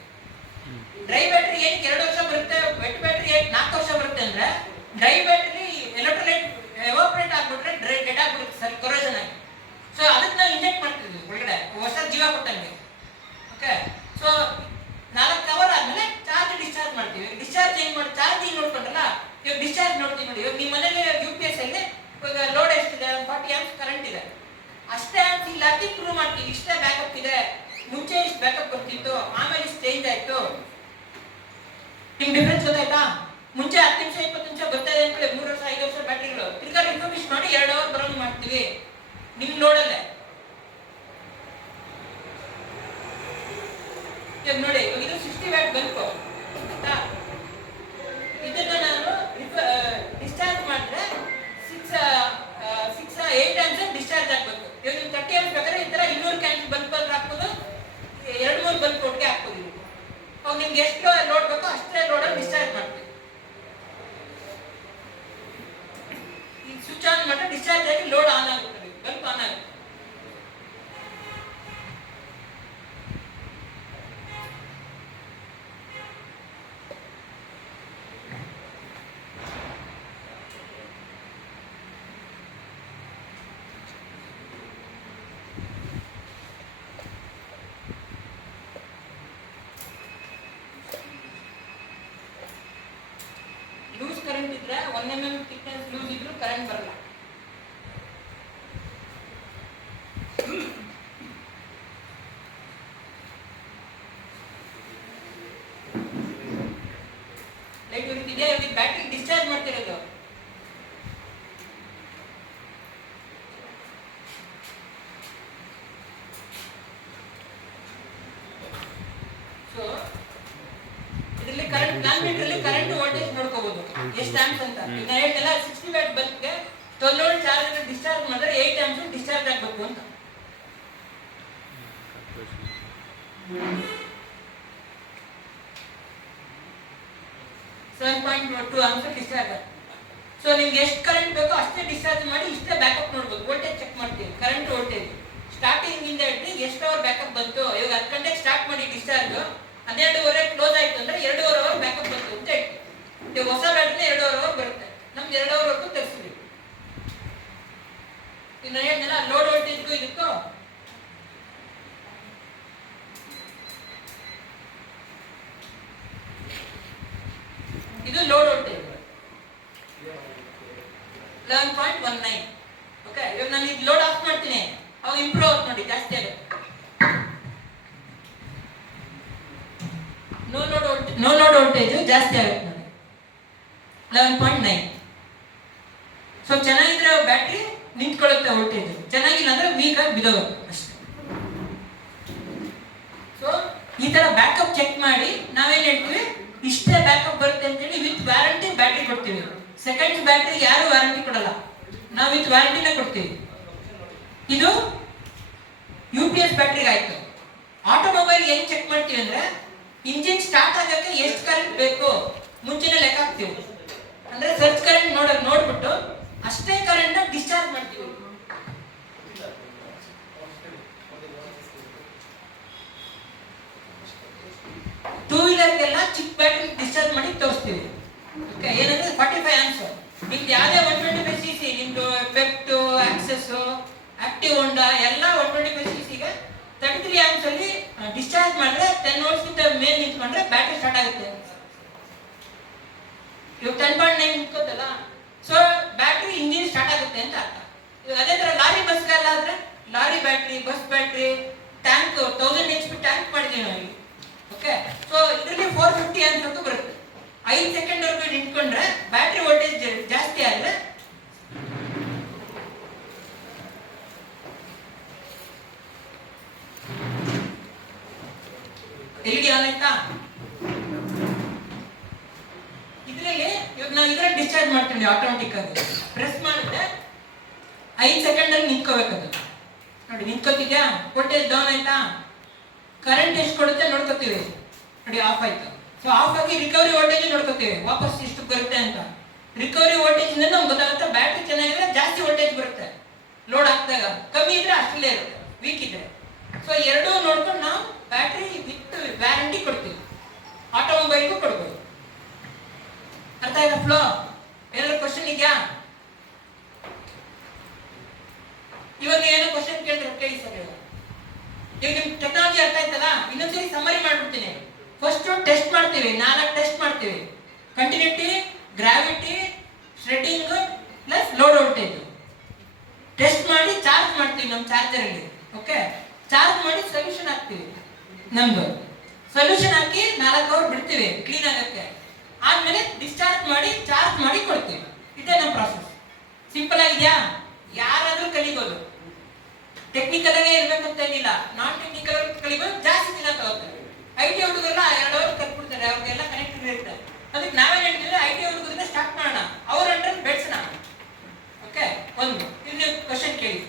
ಡ್ರೈ ಬ್ಯಾಟ್ರಿ ಏನಕ್ಕೆ 2 ವರ್ಷ ಬರುತ್ತೆ, ವೆಟ್ ಬ್ಯಾಟ್ರಿ ಏನಕ್ಕೆ 4 ವರ್ಷ ಬರುತ್ತೆ ಅಂದ್ರೆ ಡ್ರೈ ಬ್ಯಾಟ್ರಿ ಎಲೆಕ್ಟ್ರೋಲೈಟ್ ಎವಾಪರೇಟ್ ಆಗ್ಬಿಟ್ರೆ ಡೆಡ್ ಆಗ್ಬಿಡುತ್ತೆ ಸರ್, ಕೊರೋಷನ್ ಆಗಿ. ಸೊ ಅದಕ್ಕೆ ನಾವು ಇಂಜೆಕ್ಟ್ ಮಾಡ್ತಿದ್ವಿ ಒಳಗಡೆ, ಹೊಸ ಜೀವ ಕೊಟ್ಟಂಗೆ. ಓಕೆ, ಸೊ 4 ಅವರ್ ಆದ್ಮೇಲೆ ಚಾರ್ಜ್ ಡಿಸ್ಚಾರ್ಜ್ ಮಾಡ್ತೀವಿ. ಡಿಸ್ಚಾರ್ಜ್ ಹೆಂಗ್ ಮಾಡಿ, ಚಾರ್ಜಿಂಗ್ ನೋಡ್ಕೊಂಡ್ರಲ್ಲ, ಇವಾಗ ಡಿಸ್ಚಾರ್ಜ್ ನೋಡ್ತೀವಿ ನೋಡಿ. ಇವಾಗ ನಿಮ್ಮ ಮನೇಲಿ UPS ಅಲ್ಲಿ ಇವಾಗ ಲೋಡ್ ಎಷ್ಟಿದೆ, 40 amps ಕರೆಂಟ್ ಇದೆ, ಅಷ್ಟೇ ಆಮ್ಸ್ ಇಲ್ಲಿ ಹಾಕಿ ಪ್ರೂವ್ ಮಾಡ್ತೀವಿ. ಇಷ್ಟೇ ಬ್ಯಾಕಪ್ ಇದೆ, ಮುಂಚೆ ಇಷ್ಟು ಬ್ಯಾಕಪ್ ಬರ್ತಿತ್ತು, ಆಮೇಲೆ ಇಷ್ಟು ಚೇಂಜ್ ಆಯ್ತು. ನಿಮ್ಗೆ ಡಿಫ್ರೆನ್ಸ್ ಗೊತ್ತಾಯ್ತಾ? ಮುಂಚೆ 10 ನಿಮಿಷ 20 ನಿಮಿಷ ಬರ್ತಾ ಇದೆ ಅಂತ 3 ವರ್ಷ 5 ವರ್ಷ ಬ್ಯಾಟ್ರಿಗಳು, ತಿರ್ಗಾ ರಿಫರ್ಬಿಶ್ ಮಾಡಿ 2 ಅವರ್ ಬರೋಂಗ್ ಮಾಡ್ತೀವಿ ನಿಮ್ ಲೋಡಲ್ಲೇ. ಇವಾಗ ನೋಡಿ, ಇದು 60 ವ್ಯಾಟ್ ಬಲ್ಬು. ಇದನ್ನ ನಾನು ಡಿಸ್ಚಾರ್ಜ್ ಮಾಡಿದ್ರೆ 8 amps ಡಿಸ್ಚಾರ್ಜ್ ಆಗ್ಬೇಕು. ಇವಾಗ ನೀವು 30 amps ಬೇಕಾದ್ರೆ ಈ ತರ 200 ಕ್ಯಾನ್ ಬಲ್ಬ್ ಹಾಕ್ಬೋದು, 2-3 ಬಲ್ಬ್ ಒಟ್ಟಿಗೆ ಹಾಕ್ಬೋದು. ಅವಾಗ ನಿಮ್ಗೆ ಎಷ್ಟು ಲೋಡ್ ಬೇಕೋ ಅಷ್ಟೇ ಲೋಡಲ್ಲಿ ಡಿಸ್ಚಾರ್ಜ್ ಮಾಡ್ತೀವಿ. ಈ ಸ್ವಿಚ್ ಆನ್ ಮಾಡಿದ್ರೆ ಡಿಸ್ಚಾರ್ಜ್ ಆಗಿ ಲೋಡ್ ಆನ್ ಆಗುತ್ತೆ, ಬಲ್ಬ್ ಆನ್ ಆಗುತ್ತೆ. 1 mm thickness ಲೂಸ್ ಇದ್ರೂ ಕರೆಂಟ್ ಬರಲ್ಲ. ಲೈಟ್ ಉರಿತಿದೆ, ಇವಾಗ ಬ್ಯಾಟರಿ ಡಿಸ್ಚಾರ್ಜ್ ಮಾಡ್ತಿರೋದು. ಸೊ ಇದರಲ್ಲಿ ಕರೆಂಟ್ ಲ್ಯಾಂಪ್ಮೀಟರ್ ಕರೆಂಟ್ ವೋಲ್ಟೇಜ್ ನೋಡ್ಕೋಬಹುದು ಎಷ್ಟು ಆಂಪ್ಸ್ ಅಂತ. ಈಗ ನಾನು ಹೇಳ್ತಲ್ಲ 60 ವ್ಯಾಟ್ ಬಲ್ಬ್ಗೆ 12 ವೋಲ್ಟ್ ಚಾರ್ಜ್ ಡಿಸ್ಚಾರ್ಜ್ ಮಾಡಿದ್ರೆ 8 ಆಂಪ್ಸ್ ಡಿಸ್ಚಾರ್ಜ್ ಆಗಬೇಕು ಅಂತ. .2 ಆಂಪ್ಸ್ ಡಿಸ್ಚಾರ್ಜ್ ಆಗುತ್ತೆ. ಸೊ ನಿಮ್ಗೆ ಎಷ್ಟು ಕರೆಂಟ್ ಬೇಕೋ ಅಷ್ಟೇ ಡಿಸ್ಚಾರ್ಜ್ ಮಾಡಿ ಇಷ್ಟೇ ಬ್ಯಾಕಪ್ ನೋಡ್ಬೋದು. ವೋಲ್ಟೇಜ್ ಚೆಕ್ ಮಾಡ್ತೀವಿ, ಕರೆಂಟ್ ವೋಲ್ಟೇಜ್ ಸ್ಟಾರ್ಟಿಂಗ್ ಇಂದ ಹಿಡಿದು ಎಷ್ಟು ಅವರ್ ಬ್ಯಾಕಪ್ ಬಂತು. ಇವಾಗ 10 ಗಂಟೆಗೆ ಸ್ಟಾರ್ಟ್ ಮಾಡಿ ಡಿಸ್ಚಾರ್ಜ್ 12:30 ಕ್ಲೋಸ್ ಆಯ್ತು ಅಂದ್ರೆ 2.5 ಅವರ್ ಬ್ಯಾಕಪ್ ಬಂತು ಅಂತ ಹೇಳ್ತೀವಿ. ಇವಾಗ ಹೊಸ ಬ್ಯಾಟ್ರಿ 2.5 ಅವರ್ ಬರುತ್ತೆ, ನಮ್ಗೆ 2 ಅವರ್ವರೆಗೂ ತರಿಸ್ತೀವಿ. ಇನ್ನು ಹೇಳಿದ್ನಲ್ಲ ಲೋಡ್ ವೋಲ್ಟೇಜ್ಗೂ ಇದಕ್ಕೂ ಇದು ಲೋಡ್ ವೋಲ್ಟೇಜ್ 11.19. ಓಕೆ, ಇವಾಗ ನಾನು ಇದು ಲೋಡ್ ಆಫ್ ಮಾಡ್ತೀನಿ, ಅವಾಗ ಇಂಪ್ರೂವ್ ಆಗುತ್ತೆ ನೋಡಿ, ಜಾಸ್ತಿ ಆಗುತ್ತೆ. ನೋ ಲೋಡ್ ವೋಲ್ಟೇಜ್ ಜಾಸ್ತಿ ಆಗುತ್ತೆ ನೋಡಿ 11.9. ಸೊ ಚೆನ್ನಾಗಿದ್ರೆ ಬ್ಯಾಟ್ರಿ ನಿಂತ್ಕೊಳ್ಳುತ್ತೆ ವೋಲ್ಟೇಜ್, ಚೆನ್ನಾಗಿಲ್ಲ ಅಂದ್ರೆ ವೀಕ್ ಆಗಿ ಬಿದೋಗುತ್ತೆ ಅಷ್ಟೇ. ಸೊ ಈ ತರ ಬ್ಯಾಕಪ್ ಚೆಕ್ ಮಾಡಿ ನಾವೇನ್ ಹೇಳ್ತೀವಿ, ಇಷ್ಟೇ ಬ್ಯಾಕಪ್ ಬರುತ್ತೆ ಅಂತೇಳಿ ವಿತ್ ವ್ಯಾರಂಟಿ ಬ್ಯಾಟ್ರಿ ಕೊಡ್ತೀವಿ. ಸೆಕೆಂಡ್ಸ್ ಬ್ಯಾಟ್ರಿ ಯಾರು ವ್ಯಾರಂಟಿ ಕೊಡಲ್ಲ, ನಾವು ವಿತ್ ವ್ಯಾರಂಟಿನ ಕೊಡ್ತೀವಿ. ಇದು UPS ಬ್ಯಾಟ್ರಿಗೆ ಆಯ್ತು. ಆಟೋಮೊಬೈಲ್ ಹೆಂಗ್ ಚೆಕ್ ಮಾಡ್ತೀವಿ ಅಂದ್ರೆ ಇಂಜಿನ್ ಸ್ಟಾರ್ಟ್ ಆಗಕ್ಕೆ ಎಷ್ಟು ಕರೆಂಟ್ ಬೇಕು ಮುಂಚೆನೆ ಲೆಕ್ಕ ಹಾಕ್ತೀವಿ. ಅಂದ್ರೆ ಸರ್ಚ್ ಕರೆಂಟ್ ನೋಡ್ಬಿಟ್ಟು ಅಷ್ಟೇ ಕರೆಂಟ್ ನ ಡಿಸ್ಚಾರ್ಜ್ ಮಾಡ್ತೀವಿ. ಟೂ ವೀಲರ್ಗೆಲ್ಲ ಚಿಕ್ಕ ಬ್ಯಾಟ್ರಿ ಡಿಸ್ಚಾರ್ಜ್ ಮಾಡಿ ತೋರಿಸ್ತೀವಿ. ಓಕೆ, ಏನಂದ್ರೆ 45 ಆಂಪ್ಸ್. ನಿಮ್ದು ಯಾವುದೇ 125 cc, ನಿಮ್ದು ಪೆಪ್ಟು, ಆಕ್ಸೆಸ್, ಆಕ್ಟಿವ್ ಹೋಂಡಾ ಎಲ್ಲ 125 cc ಗೆ 33 ಆಂಪ್ಸ್ ಅಲ್ಲಿ ಡಿಸ್ಚಾರ್ಜ್ ಮಾಡಿದ್ರೆ 10 ವೋಲ್ಟ್ಸ್ ಗಿಂತ ಮೇಲೆ ನಿಂತ್ಕೊಂಡ್ರೆ ಬ್ಯಾಟ್ರಿ ಸ್ಟಾರ್ಟ್ ಆಗುತ್ತೆ. ಇವಾಗ 10.9 ನಿಂತ್ಕೋತಲ್ಲ, ಸೊ ಬ್ಯಾಟ್ರಿ ಇಂಜಿನ್ ಸ್ಟಾರ್ಟ್ ಆಗುತ್ತೆ ಅಂತ ಅರ್ಥ. ಇವಾಗ ಅದೇ ತರ ಲಾರಿ ಬಸ್ಗೆಲ್ಲ ಆದ್ರೆ lorry battery, bus battery, tank 1000 HP tank ಮಾಡಿದೀವಿ ನಾವು. ಓಕೆ, ಸೊ ಇದರಲ್ಲಿ 450 ಆಂಪ್ಸ್ ಅಂತ ಬರುತ್ತೆ. 5 ಸೆಕೆಂಡ್ ವರೆಗೂ ನಿಂತ್ಕೊಂಡ್ರೆ ಬ್ಯಾಟ್ರಿ ವೋಲ್ಟೇಜ್ ಜಾಸ್ತಿ ಆದ್ರೆ LED ಆನ್ ಆಯ್ತಾ. ಇದರಲ್ಲಿ ಇವಾಗ ನಾವು ಇದರಲ್ಲಿ ಡಿಸ್ಚಾರ್ಜ್ ಮಾಡ್ತೀವಿ ಆಟೋಮೆಟಿಕ್ ಆಗಿ. ಪ್ರೆಸ್ ಮಾಡಿದ್ರೆ 5 ಸೆಕೆಂಡ್ ಅಲ್ಲಿ ನಿಂತ್ಕೋಬೇಕದು ನೋಡಿ. ನಿಂತ್ಕೋತಿದ್ಯಾ, ವೋಲ್ಟೇಜ್ ಡೌನ್ ಆಯ್ತಾ, ಕರೆಂಟ್ ಎಷ್ಟು ಕೊಡುತ್ತೆ ನೋಡ್ಕೋತೀವಿ ನೋಡಿ, ಆಫ್ ಆಯ್ತು. ಸೊ ಆಫ್ ಆಗಿ ರಿಕವರಿ ವೋಲ್ಟೇಜ್ ನೋಡ್ಕೋತೀವಿ, ವಾಪಸ್ ಇಷ್ಟು ಬರುತ್ತೆ ಅಂತ. ರಿಕವರಿ ವೋಲ್ಟೇಜ್ ಇಂದ ನಮ್ಗೆ ಗೊತ್ತಾಗುತ್ತೆ ಬ್ಯಾಟ್ರಿ ಚೆನ್ನಾಗಿದ್ರೆ ಜಾಸ್ತಿ ವೋಲ್ಟೇಜ್ ಬರುತ್ತೆ, ಲೋಡ್ ಹಾಕಿದಾಗ ಕಮ್ಮಿ ಇದ್ರೆ ಅಷ್ಟಲ್ಲೇ ಇರುತ್ತೆ, ವೀಕ್ ಇದ್ರೆ. ಸೊ ಎರಡೂ ನೋಡ್ಕೊಂಡು ನಾವು ಬ್ಯಾಟ್ರಿ ವಿತ್ ವ್ಯಾರಂಟಿ ಕೊಡ್ತೀವಿ. ಆಟೋಮೊಬೈಲ್ಗೂ ಕೊಡ್ಬೋದು. ಅರ್ಥ ಆಯ್ತಾ ಫ್ಲೋ? ಏನಾದ್ರು ಕ್ವಶನ್ ಇದೆಯಾ? ಇವಾಗ ಏನೋ ಕ್ವಶನ್ ಕೇಳಿದ್ರೆ ಕೇಳಿ ಸರ್. ಈಗ ನಿಮ್ ಟೆಕ್ನಾಲಜಿ ಅರ್ಥ ಆಯ್ತಲ್ಲ, ಇನ್ನೊಂದ್ಸರಿ ಸಮರಿ ಮಾಡ್ಬಿಡ್ತೀನಿ. ಫಸ್ಟ್ ಟೆಸ್ಟ್ ಮಾಡ್ತೀವಿ, 4 ಟೆಸ್ಟ್ ಮಾಡ್ತೀವಿ. Continuity, gravity, shredding plus load voltage test ಮಾಡಿ ಚಾರ್ಜ್ ಮಾಡ್ತೀವಿ ನಮ್ಮ ಚಾರ್ಜರ್ ಅಲ್ಲಿ. ಓಕೆ, ಚಾರ್ಜ್ ಮಾಡಿ ಸೊಲ್ಯೂಷನ್ ಹಾಕ್ತೀವಿ. ನಮ್ದು ಸೊಲ್ಯೂಷನ್ ಹಾಕಿ 4 ಅವರ್ ಬಿಡ್ತೀವಿ ಕ್ಲೀನ್ ಆಗಕ್ಕೆ. ಆದ್ಮೇಲೆ ಡಿಸ್ಚಾರ್ಜ್ ಮಾಡಿ ಚಾರ್ಜ್ ಮಾಡಿ ಕೊಡ್ತೀವಿ. ಇದೇ ನಮ್ಮ ಪ್ರಾಸೆಸ್. ಸಿಂಪಲ್ ಆಗಿದೆಯಾ? ಯಾರಾದ್ರೂ ಕಲಿಬಹುದು. ಟೆಕ್ನಿಕಲ್ ಆಗೇ ಇರ್ಬೇಕಂತ ಏನಿಲ್ಲ, ನಾನ್ ಟೆಕ್ನಿಕಲ್ ಕಲಿಬಹುದು. ಜಾಸ್ತಿ ದಿನ ತಗೋತಾರೆ. IT ಹುಡುಗರೆಲ್ಲ 2 ಅವರ್ ಕಲ್ತ್ಬಿಡ್ತಾರೆ, ಅವ್ರಿಗೆಲ್ಲ ಕನೆಕ್ಟೆಡ್ ಇರುತ್ತೆ. ಅದಕ್ಕೆ ನಾವೇನ್ ಹೇಳ್ತೀವಿ, IT ಹುಡುಗರಿಂದ ಸ್ಟಾರ್ಟ್ ಮಾಡೋಣ, ಅವ್ರ ಅಂಡರ್ ಬೆಳೆಸೋಣ. ಓಕೆ, ಒಂದು ಇಲ್ಲಿ ಕ್ವಶನ್ ಕೇಳಿ.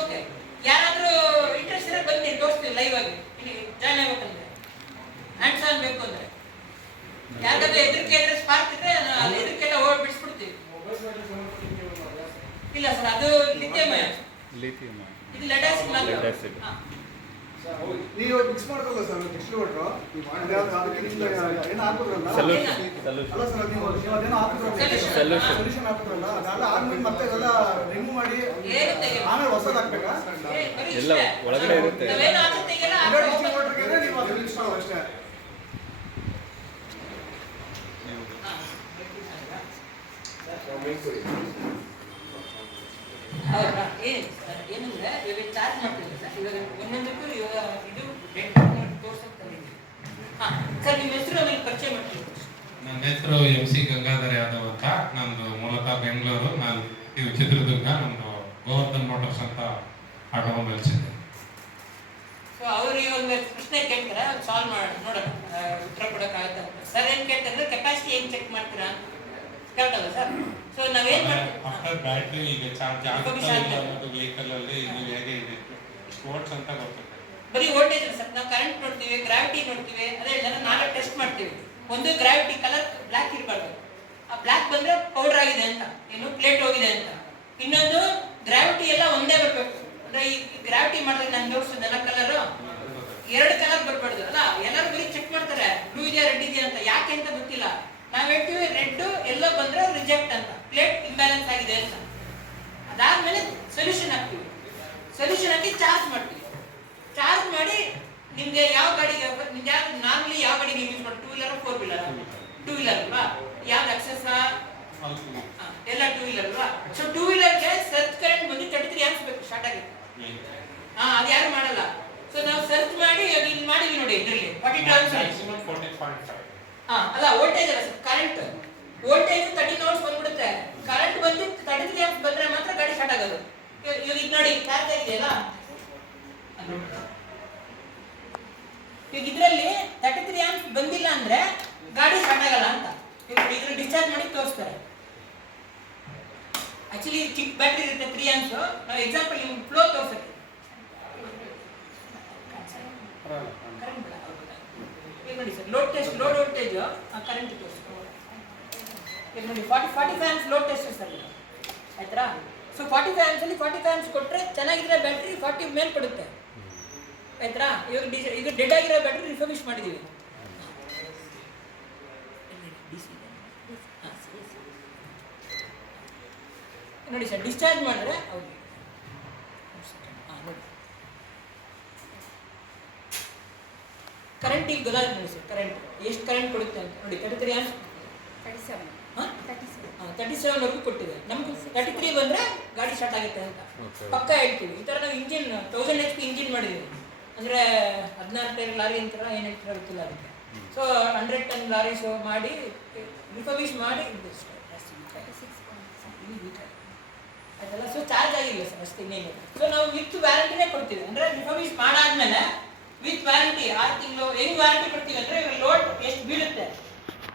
ಓಕೆ, ಯಾರಾದ್ರೂ ಇಂಟ್ರೆಸ್ಟ್ ಇದ್ರೆ ಬನ್ನಿ, ತೋರಿಸ್ತೀವಿ ಲೈವ್ ಆಗಿ. ಇಲ್ಲಿ ಜಾಯ್ನ್ ಆಗ್ಬೇಕಂದ್ರೆ, ಹ್ಯಾಂಡ್ಸ್ ಆನ್ ಬೇಕು ಅಂದ್ರೆ, ಯಾರಾದ್ರೂ ಎದುರಿಕೆ ಇದ್ರೆ ಸ್ಪಾರ್ಕ್ ಇದ್ರೆ ಎದುರಿಕೆಲ್ಲ ಓಡ್ ಬಿಡಿಸ್ಬಿಡ್ತೀವಿ. ಇಲ್ಲ ಸರ್, ಅದು ಲಿಥಿಯಂ ಇದು ಲೆಡ್ ಆಸಿಡ್ ಮಾತ್ರ. ನೀವು ಮಿಕ್ಸ್ ಮಾಡ್ಕೊಳ್ಳ ಸರ್, ಡಿಸ್ಟ್ರಿಬ್ಯೂಟರ್ ಅದಕ್ಕೆ ಏನು ಹಾಕಿದ್ರಲ್ಲ, ಅಲ್ಲ ಸರ್ ನೀವು ಅದೇನೋ ಹಾಕಿದ್ರಲ್ಲ, ಸೊಲ್ಯೂಷನ್ ಹಾಕಿದ್ರಲ್ಲ, ಅದೆಲ್ಲ ಆದ್ಮೇಲೆ ಮತ್ತೆ ಅದೆಲ್ಲ ರಿಮೂವ್ ಮಾಡಿ ಆಮೇಲೆ ಹೊಸದು ಹಾಕ್ಬೇಕಾ? ಎಲ್ಲ ಒಳಗಡೆ ಇರುತ್ತೆ. ಡಿಸ್ಟ್ರಿಬ್ಯೂಟರ್ಗೆ ನೀವು ಅದನ್ನ ಮಿಕ್ಸ್ ಮಾಡೋದು ಅಷ್ಟೇ. ಹೌದಾ? ಏನಂದ್ರೆ ಇವಾಗ ಚಾರ್ಜ್ ಮಾಡ್ತೀವಿ ಸರ್. ಇವಾಗ ಒಂದೊಂದಕ್ಕೂ ಇವಾಗ ಇದು ತೋರ್ಸಕ್ಕೆ ತಂದಿದ್ದೀವಿ. ಹಾಂ ಸರ್, ನಿಮ್ಮ ಹೆಸರು ಆಮೇಲೆ ಪರಿಚಯ ಮಾಡ್ತೀವಿ. ನನ್ನ ಹೆಸರು MC ಗಂಗಾಧರ ಯಾದವ್ ಅಂತ. ನಂದು ಮೂಲತಃ ಬೆಂಗಳೂರು. ನಾನು ಇದು ಚಿತ್ರದುರ್ಗ. ನಮ್ಮದು ಗೋವರ್ಧನ್ ಮೋಟರ್ಸ್ ಅಂತ ಆಟೋಮೊಬೈಲ್ಸ್ ಇದೆ. ಸೊ ಅವ್ರು ಒಂದು ಪ್ರಶ್ನೆ ಕೇಳ್ತಾರೆ, ಅದು ಸಾಲ್ವ್ ಮಾಡಿ ನೋಡೋಣ ಉತ್ತರ ಕೊಡೋಕ್ಕಾಗತ್ತೆ ಅಂತ. ಸರ್ ಏನು ಕೇಳ್ತಾರೆ ಅಂದರೆ ಕೆಪಾಸಿಟಿ ಏನು ಚೆಕ್ ಮಾಡ್ತೀರಾ ಅಂತ ಕೇಳ್ತಲ್ಲ ಸರ್. ಸೊ ನಾವೇನು ಮಾಡ್ತೀವಿ, ಆಫ್ಟರ್ ಬ್ಯಾಟ್ರಿ ಈಗ ಚಾರ್ಜ್ ಆಗುತ್ತಾ ಇಲ್ಲ ಅನ್ನೋದು ವೆಹಿಕಲ್ ಅಲ್ಲಿ ನೀವು ಹೇಗೆ ಇದೆ ಸ್ಪೋರ್ಟ್ಸ್ ಅಂತ ಗೊತ್ತಿದೆ. ಬರೀ ವೋಲ್ಟೇಜ್ ಸರ್. ನಾವು ಕರೆಂಟ್ ನೋಡ್ತೀವಿ, ಗ್ರಾವಿಟಿ ನೋಡ್ತೀವಿ, ಅದೇ ನಾಲ್ಕು ಟೆಸ್ಟ್ ಮಾಡ್ತೀವಿ. ಒಂದು ಗ್ರಾವಿಟಿ ಕಲರ್ ಬ್ಲ್ಯಾಕ್ ಇರಬಾರ್ದು. ಆ ಬ್ಲ್ಯಾಕ್ ಬಂದ್ರೆ ಪೌಡರ್ ಆಗಿದೆ ಅಂತ, ಏನು ಪ್ಲೇಟ್ ಹೋಗಿದೆ ಅಂತ. ಇನ್ನೊಂದು ಗ್ರಾವಿಟಿ ಎಲ್ಲ ಒಂದೇ ಬರಬೇಕು. ಅಂದ್ರೆ ಈ ಗ್ರಾವಿಟಿ ಮಾಡಿದ್ರೆ ನಾನು ತೋರಿಸಿದೆಲ್ಲ ಕಲರು ಎರಡು ಕಲರ್ ಬರಬಾರ್ದು ಅಲ್ಲ. ಎಲ್ಲರೂ ಬರೀ ಚೆಕ್ ಮಾಡ್ತಾರೆ ಬ್ಲೂ ಇದೆಯಾ ರೆಡ್ ಇದೆಯಾ ಅಂತ. ಯಾಕೆ ಅಂತ ಗೊತ್ತಿಲ್ಲ. ನಾವ್ ಹೇಳ್ತೀವಿ ರೆಡ್ ಎಲ್ಲೋ ಬಂದ್ರೆ ರಿಜೆಕ್ಟ್ ಅಂತ, ಪ್ಲೇಟ್ ಇಂಬ್ಯಾಲೆನ್ಸ್ ಆಗಿದೆ ಅಂತ. ಅದಾದ್ಮೇಲೆ ಸೊಲ್ಯೂಷನ್ ಹಾಕ್ತೀವಿ. ಸೊಲ್ಯೂಷನ್ ಹಾಕಿ ಚಾರ್ಜ್ ಮಾಡ್ತೀವಿ. ಚಾರ್ಜ್ ಮಾಡಿ ನಿಮ್ಗೆ ಯಾವ ಗಾಡಿಗೆ ನಿಮ್ಗೆ ನಾರ್ಮಲಿ ಯಾವ ಗಾಡಿ ನೀವು ಯೂಸ್ ಮಾಡಿ, 2 ವೀಲರ್ 4 ವೀಲರ್? 2 ವೀಲರ್ ಅಲ್ವಾ? ಯಾವ್ದು ಅಕ್ಸೆಸ್ ಎಲ್ಲ 2 ವೀಲರ್ ಅಲ್ವಾ? ಸೊ 2 ವೀಲರ್ಗೆ ಸರ್ಚ್ ಕರೆಂಟ್ ಬಂದು 33 ಆಂಪ್ಸ್ ಬೇಕು ಸ್ಟಾರ್ಟ್ ಆಗುತ್ತೆ. ಅದು ಯಾರು ಮಾಡಲ್ಲ. ಸೊ ನಾವು ಸರ್ಚ್ ಮಾಡಿ ಇಲ್ಲಿ ಮಾಡಿದ್ವಿ ನೋಡಿ, ಇದರಲ್ಲಿ 42 ಆಂಪ್ಸ್. ಅಲ್ಲ ವೋಲ್ಟೇಜ್ ಅಲ್ಲ ಸರ್, ಕರೆಂಟ್. ವೋಲ್ಟೇಜ್ 13 ವೋಲ್ಟ್ಸ್ ಬಂದ್ಬಿಡುತ್ತೆ. ಕರೆಂಟ್ ಬಂದು 33 ಆಂಪ್ಸ್ ಬಂದ್ರೆ ಮಾತ್ರ ಗಾಡಿ ಸ್ಟಾರ್ಟ್ ಆಗೋದು. ಇವಾಗ ಇದು ನೋಡಿ ಚಾರ್ಜ್ ಆಗಿದೆಯಲ್ಲ, ಈಗ ಇದರಲ್ಲಿ 33 ಆಂಪ್ಸ್ ಬಂದಿಲ್ಲ ಅಂದ್ರೆ ಗಾಡಿ ಸ್ಟಾರ್ಟ್ ಆಗಲ್ಲ ಅಂತ. ಇದ್ರಲ್ಲಿ ಡಿಸ್ಚಾರ್ಜ್ ಮಾಡಿ ತೋರಿಸ್ತಾರೆ. ಆಕ್ಚುಲಿ ಚಿಕ್ಕ ಬ್ಯಾಟ್ರಿ ಇರುತ್ತೆ 3 ಆಂಪ್ಸ್. ನಾವು ಎಕ್ಸಾಂಪಲ್ ನಿಮ್ಗೆ ಫ್ಲೋ ತೋರಿಸ್ತೀವಿ. ನೋಡಿ sir, load test, load voltage current ತೋರಿಸ್ತೀವಿ. ನೋಡಿ 45 ಆಂಪ್ಸ್ ಲೋಡ್ ಟೆಸ್ಟ್ ಸರ್, ಆಯ್ತಾ? ಸೊ 45 ಆಂಪ್ಸ್ ಅಲ್ಲಿ 45 ಆಂಪ್ಸ್ ಕೊಟ್ಟರೆ ಚೆನ್ನಾಗಿರೋ ಬ್ಯಾಟ್ರಿ 40 ಮೇಲೆ ಕೊಡುತ್ತೆ, ಆಯ್ತಾ? ಇವಾಗ ಈಗ ಡೆಡ್ ಆಗಿರೋ ಬ್ಯಾಟ್ರಿ ರಿಫರ್ಬಿಶ್ ಮಾಡಿದೀವಿ. ನೋಡಿ ಸರ್, ಡಿಸ್ಚಾರ್ಜ್ ಮಾಡಿದ್ರೆ ಹೌದು ನೋಡಿ ಕರೆಂಟ್ ಈಗ ಗೊತ್ತಾಗುತ್ತೆ ನೋಡಿ ಸರ್. ಕರೆಂಟ್ ಎಷ್ಟು ಕರೆಂಟ್ ಕೊಡುತ್ತೆ ಅಂತ ನೋಡಿ. 33 ಆಂಪ್ಸ್ 37 ವರೆಗೂ ಕೊಟ್ಟಿದೆ. ನಮ್ಗೆ 33 ಬಂದ್ರೆ ಗಾಡಿ ಸ್ಟಾರ್ಟ್ ಆಗುತ್ತೆ ಅಂತ ಪಕ್ಕ ಹೇಳ್ತೀವಿ. ಈ ಥರ ನಾವು ಇಂಜಿನ್ 1000 HP ಇಂಜಿನ್ ಮಾಡಿದ್ದೀವಿ. ಅಂದರೆ 16 ಟೈರ್ ಲಾರಿ ಅಂತಾರ ಏನು ಹೇಳ್ತೀರ ಗೊತ್ತಿಲ್ಲ ಅದಕ್ಕೆ. ಸೊ 100 ಟನ್ ಲಾರೀಸ್ ಮಾಡಿ ರಿಫರ್ಬಿಶ್ ಮಾಡಿ ಅದೆಲ್ಲ. ಸೊ ಚಾರ್ಜ್ ಆಗಿಲ್ಲ ಸರ್ ಅಷ್ಟೇ, ಇನ್ನೇನು. ಸೊ ನಾವು ವಿತ್ ವ್ಯಾರಂಟಿನೇ ಕೊಡ್ತೀವಿ. ಅಂದರೆ ರಿಫರ್ಬಿಶ್ ಮಾಡಾದ್ಮೇಲೆ ವಿತ್ ವ್ಯಾರಂಟಿ 6 ತಿಂಗಳು ಹೆಂಗ್ ವ್ಯಾರಂಟಿ ಕೊಡ್ತೀವಿ ಅಂದರೆ, ಇವಾಗ ಲೋಡ್ ಎಷ್ಟು ಬೀಳುತ್ತೆ.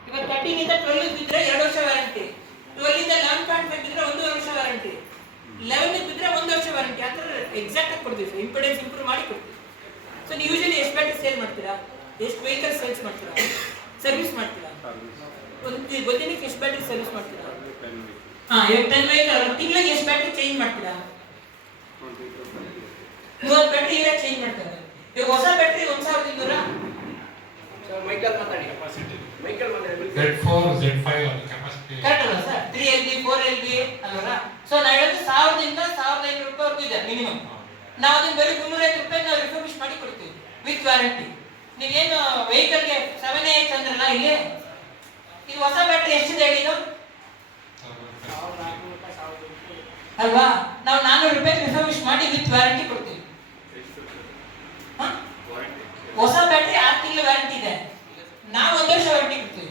ಇವಾಗ 13 ಇಂದ 12 ಬಿದ್ದರೆ 2 ವರ್ಷ ವ್ಯಾರಂಟಿ, 12 ಇಂದ 11.5 ಬಿದ್ದರೆ 1 ವರ್ಷ ವ್ಯಾರಂಟಿ, 11 ಬಿದ್ದರೆ 1 ವರ್ಷ ವ್ಯಾರಂಟಿ. ಆ ಥರ ಎಕ್ಸಾಕ್ಟ್ ಆಗಿ ಕೊಡ್ತೀವಿ ಸರ್. ಇಂಪಿಡೆನ್ಸ್ ಇಂಪ್ರೂವ್ ಮಾಡಿ ಕೊಡ್ತೀವಿ. ಸೊ ನೀವು ಯೂಶಲಿ ಎಷ್ಟು ಬ್ಯಾಟ್ರಿ ಸೇಲ್ ಮಾಡ್ತೀರಾ, ಎಷ್ಟು ವೆಹಿಕಲ್ ಸೇಲ್ಸ್ ಮಾಡ್ತೀರಾ, ಸರ್ವಿಸ್ ಮಾಡ್ತೀರಾ? ಒಂದು ದಿನಕ್ಕೆ ಎಷ್ಟು ಬ್ಯಾಟ್ರಿ ಸರ್ವಿಸ್ ಮಾಡ್ತೀರಾ? ಇವಾಗ 10 ವೆಹಿಕಲ್ ತಿಂಗಳಿಗೆ ಎಷ್ಟು ಬ್ಯಾಟ್ರಿ ಚೇಂಜ್ ಮಾಡ್ತೀರಾ? 30 ಬ್ಯಾಟ್ರಿ ಈಗ ಚೇಂಜ್ ಮಾಡ್ತಾರೆ. ಇವಾಗ ಹೊಸ ಬ್ಯಾಟ್ರಿ 1200 ಮೈಕಲ್ ಮಾತಾಡಿ. Z4 Z5 ಅದು ಕೆಪಾಸಿಟಿ ಕರೆಕ್ಟ್ ಅಲ್ಲ ಸರ್? 3LB 4LB ಅಲ್ವಾ? ಸೊ ನಾವು ಹೇಳೋದು 1000 ದಿಂದ 1500 ರೂಪಾಯಿವರೆಗೂ ಇದೆ ಮಿನಿಮಮ್. ನಾವು ಅದನ್ನ ಬರೀ 350 ರೂಪಾಯಿ ನಾವು ರಿಫರ್ಬಿಶ್ ಮಾಡಿ ಕೊಡ್ತೀವಿ ವಿತ್ ವ್ಯಾರಂಟಿ. ನೀವೇನು ವೆಹಿಕಲ್ಗೆ 7AH ಅಂದ್ರಲ್ಲ, ಇಲ್ಲಿ ಇದು ಹೊಸ ಬ್ಯಾಟ್ರಿ ಎಷ್ಟಿದೆ ಹೇಳಿ ಇದು ಅಲ್ವಾ? ನಾವು 400 ರೂಪಾಯಿ ರಿಫರ್ಬಿಶ್ ಮಾಡಿ ವಿತ್ ವ್ಯಾರಂಟಿ ಕೊಡ್ತೀವಿ. ಹೊಸ ಬ್ಯಾಟ್ರಿ 6 ತಿಂಗಳ ವ್ಯಾರಂಟಿ ಇದೆ, ನಾವು 1 ವರ್ಷ ವ್ಯಾರಂಟಿ ಕೊಡ್ತೀವಿ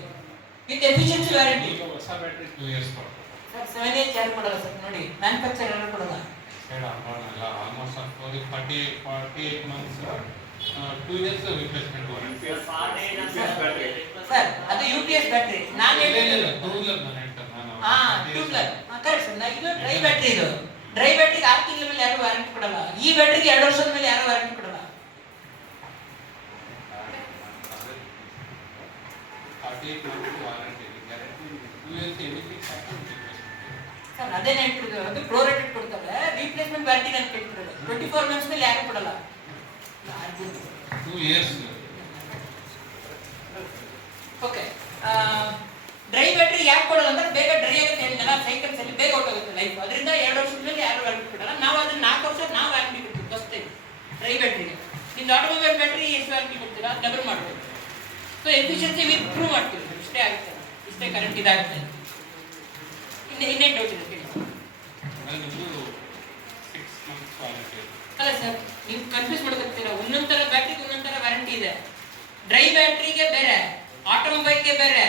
ವಿತ್ ಎಫಿಷಿಯನ್ಸಿ ವ್ಯಾರಂಟಿ. ಹೊಸ ಬ್ಯಾಟರಿ 2 ಇಯರ್ಸ್ ಕೊಡ್ತಾರೆ ಸರ್. 7AH ಯಾರು ಕೊಡಲ್ಲ ಸರ್, ನೋಡಿ ಮ್ಯಾನುಫ್ಯಾಕ್ಚರ್ ಯಾರು ಕೊಡಲ್ಲ. Almost 48 months 2 years replacement warranty sir. ಅದು UPS ಬ್ಯಾಟ್ರಿ ನಾನು ಹೇಳಿಲ್ಲ, 2 ವೀಲರ್ ನಾನು ಹೇಳ್ತಾರೆ. ನಾನು 2 ವೀಲರ್ ಕರೆಕ್ಟ್ ಸರ್. ಇದು ಡ್ರೈ ಬ್ಯಾಟ್ರಿ. ಇದು ಡ್ರೈ ಬ್ಯಾಟ್ರಿಗೆ 6 ತಿಂಗಳ ಮೇಲೆ ಯಾರು ವ್ಯಾರಂಟಿ ಕೊಡಲ್ಲ. ಈ ಬ್ಯಾಟ್ರಿಗೆ 2 ವರ್ಷದ ಮೇಲೆ ಯಾರು ವ್ಯಾರಂಟಿ ಕೊಡಲ್ಲ. 48 months warranty guarantee 2 years anything sir ಅದೇನೇ ಹೇಳ್ತಿರೋದು. ಅದು ಪ್ರೋರೇಟೆಡ್ ಕೊಡ್ತಾರೆ, ರೀಪ್ಲೇಸ್ಮೆಂಟ್ ವ್ಯಾರಂಟಿ ಅಂತ ಕೇಳ್ತಿರೋದು. 24 ಮಂತ್ಸ್ ಮೇಲೆ ಯಾರು ಕೊಡಲ್ಲ. 2 ಇಯರ್ಸ್. ಓಕೆ. ಡ್ರೈ ಬ್ಯಾಟ್ರಿ ಯಾಕೆ ಕೊಡಲ್ಲ ಅಂದ್ರೆ ಬೇಗ ಡ್ರೈ ಆಗುತ್ತೆ ಹೇಳಿದ್ನಲ್ಲ, ಸೈಕಲ್ಸ್ ಅಲ್ಲಿ ಬೇಗ ಹೊರಟೋಗುತ್ತೆ ಲೈಫ್. ಅದರಿಂದ 2 ವರ್ಷದ ಮೇಲೆ ಯಾರು ವ್ಯಾರಂಟಿ ಕೊಡಲ್ಲ. ನಾವು ಅದನ್ನ 4 ವರ್ಷ ನಾವು ವ್ಯಾರಂಟಿ ಕೊಡ್ತೀವಿ ಫಸ್ಟ್ ಟೈಮ್ ಡ್ರೈ ಬ್ಯಾಟ್ರಿಗೆ. ನಿಮ್ದು ಆಟೋಮೊಬೈಲ್ ಬ್ಯಾಟ್ರಿ ಎಷ್ಟು ವ್ಯಾರಂಟಿ ಕೊಡ್ತೀರಾ ಡಬಲ್ ಮಾಡ್ಬೋದು. ಸೊ ಎಫಿಷಿಯನ್ಸಿ ಇಂಪ್ರೂವ್ ಮಾಡ್ತೀವಿ. ಇಷ್ಟೇ ಆಗುತ್ತೆ, ಇಷ್ಟೇ ಕರೆಂಟ್ ಇದಾಗುತ್ತೆ. ಇನ್ನೇನು ಡೌಟ್ ಇದೆ ಹೇಳಿ. ಅದು ನಿಮ್ಮದು 6 months ವಾರಂಟಿ. ಅಲ್ಲ ಸರ್, ನೀವು ಕನ್ಫ್ಯೂಸ್ ಮಾಡ್ಕೊತೀರಾ. ಒಂದೊಂದು ಥರ ಬ್ಯಾಟ್ರಿಗೆ ಒಂದೊಂದು ಥರ ವ್ಯಾರಂಟಿ ಇದೆ. ಡ್ರೈ ಬ್ಯಾಟ್ರಿಗೆ ಬೇರೆ, ಆಟೋಮೊಬೈಲ್ಗೆ ಬೇರೆ,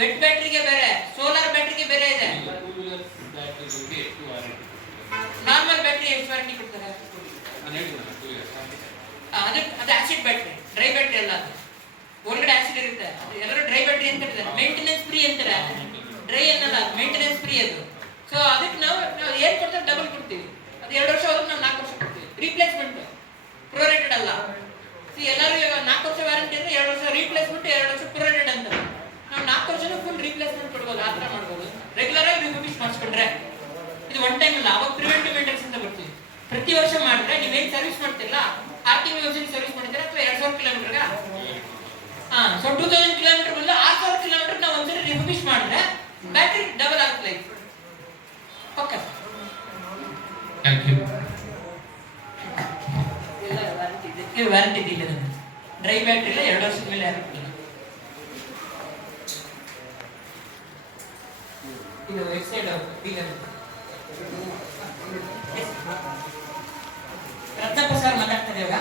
ವೆಟ್ ಬ್ಯಾಟ್ರಿಗೆ ಬೇರೆ, ಸೋಲಾರ್ ಬ್ಯಾಟ್ರಿಗೆ ಬೇರೆ ಇದೆ. ಟೂ ವೀಲರ್ಸ್ ಬ್ಯಾಟ್ರಿಗೆ ಎಷ್ಟು ವಾರಂಟಿ? ನಾರ್ಮಲ್ ಬ್ಯಾಟ್ರಿ ಎಷ್ಟು ವ್ಯಾರಂಟಿ ಕೊಡ್ತಾರೆ? ನಾನು ಹೇಳಿದ್ನಲ್ಲ 2 years. ಅದು ಆಸಿಡ್ ಬ್ಯಾಟ್ರಿ, ಡ್ರೈ ಬ್ಯಾಟ್ರಿ ಅಲ್ಲ. ಅದು ಒಳಗಡೆ ಆಸಿಡ್ ಇರುತ್ತೆ. ಅದು ಎಲ್ಲರೂ ಡ್ರೈ ಬ್ಯಾಟ್ರಿ ಅಂತ ಹೇಳ್ತಾರೆ. ಮೇಂಟೆನೆನ್ಸ್ ಫ್ರೀ ಅಂತಾರೆ. ಡ್ರೈ ಅನ್ನಲ್ಲ, ಮೇಂಟೆನೆನ್ಸ್ ಫ್ರೀ ಅದು. ಸೊ ಅದಕ್ಕೆ ನಾವು ಏನು ಕೊಡ್ತಾರೆ ಡಬಲ್ ಕೊಡ್ತೀವಿ. ಅದು 2 ವರ್ಷ ಹೋದ್ರೆ ನಾವು 4 ವರ್ಷ ಕೊಡ್ತೀವಿ. ರೀಪ್ಲೇಸ್ಮೆಂಟ್ ಪ್ರೊರೇಟೆಡ್ ಅಲ್ಲ. ಎಲ್ಲರೂ ಇವಾಗ 4 ವರ್ಷ ವ್ಯಾರಂಟಿ ಅಂದ್ರೆ 2 ವರ್ಷ ರೀಪ್ಲೇಸ್ಮೆಂಟ್, 2 ವರ್ಷ ಪ್ರೊರೇಟೆಡ್ ಅಂತ. ನಾವು 4 ವರ್ಷನೂ ಫುಲ್ ರೀಪ್ಲೇಸ್ಮೆಂಟ್ ಕೊಡ್ಬೋದು. ಆ ಥರ ಮಾಡ್ಬೋದು. ರೆಗ್ಯುಲರ್ ಆಗಿ ರಿಫರ್ಬಿಶ್ ಮಾಡಿಸ್ಕೊಂಡ್ರೆ ಇದು ಒನ್ ಟೈಮ್ ಅಲ್ಲ. ಅವಾಗ ಪ್ರಿವೆಂಟಿವ್ ಮೇಂಟೆನೆನ್ಸ್ ಅಂತ ಬರ್ತೀವಿ. ಪ್ರತಿ ವರ್ಷ ಮಾಡಿದ್ರೆ ನೀವೇನು ಸರ್ವಿಸ್ ಮಾಡ್ತಿರಲ್ಲ, 6 ತಿಂಗಳು ಒಂದ್ಸರಿ ಸರ್ವಿಸ್ ಮಾಡ್ತೀರಾ ಅಥವಾ 2000 ಕಿಲೋಮೀಟರ್ಗ ಸೊ 2000 ಕಿಲೋಮೀಟರ್ ಬಂದು 6000 ಕಿಲೋಮೀಟರ್ ನಾವು ಒಂದ್ಸರಿ ರಿಫರ್ಬಿಶ್ ಮಾಡಿದ್ರೆ ಬ್ಯಾಟ್ರಿ ಡಬಲ್ ಆಗುತ್ತೆ ಲೈಫ್. Okay thank you. ಎಲ್ಲ ವ್ಯಾರಂಟಿ ಇದೆ. ವ್ಯಾರಂಟಿ ಇಲ್ಲ ನಮಗೆ. ಡ್ರೈ ಬ್ಯಾಟ್ರಿ ಇಲ್ಲ, 2 ವರ್ಷದ ಮೇಲೆ ವ್ಯಾರಂಟಿ ಇಲ್ಲ. ಇದು ವೆಬ್ಸೈಟ್ ಡೀಲರ್ ರತ್ನಪ್ಪ ಸರ್ ಮಾತಾಡ್ತಾರೆ ಇವಾಗ.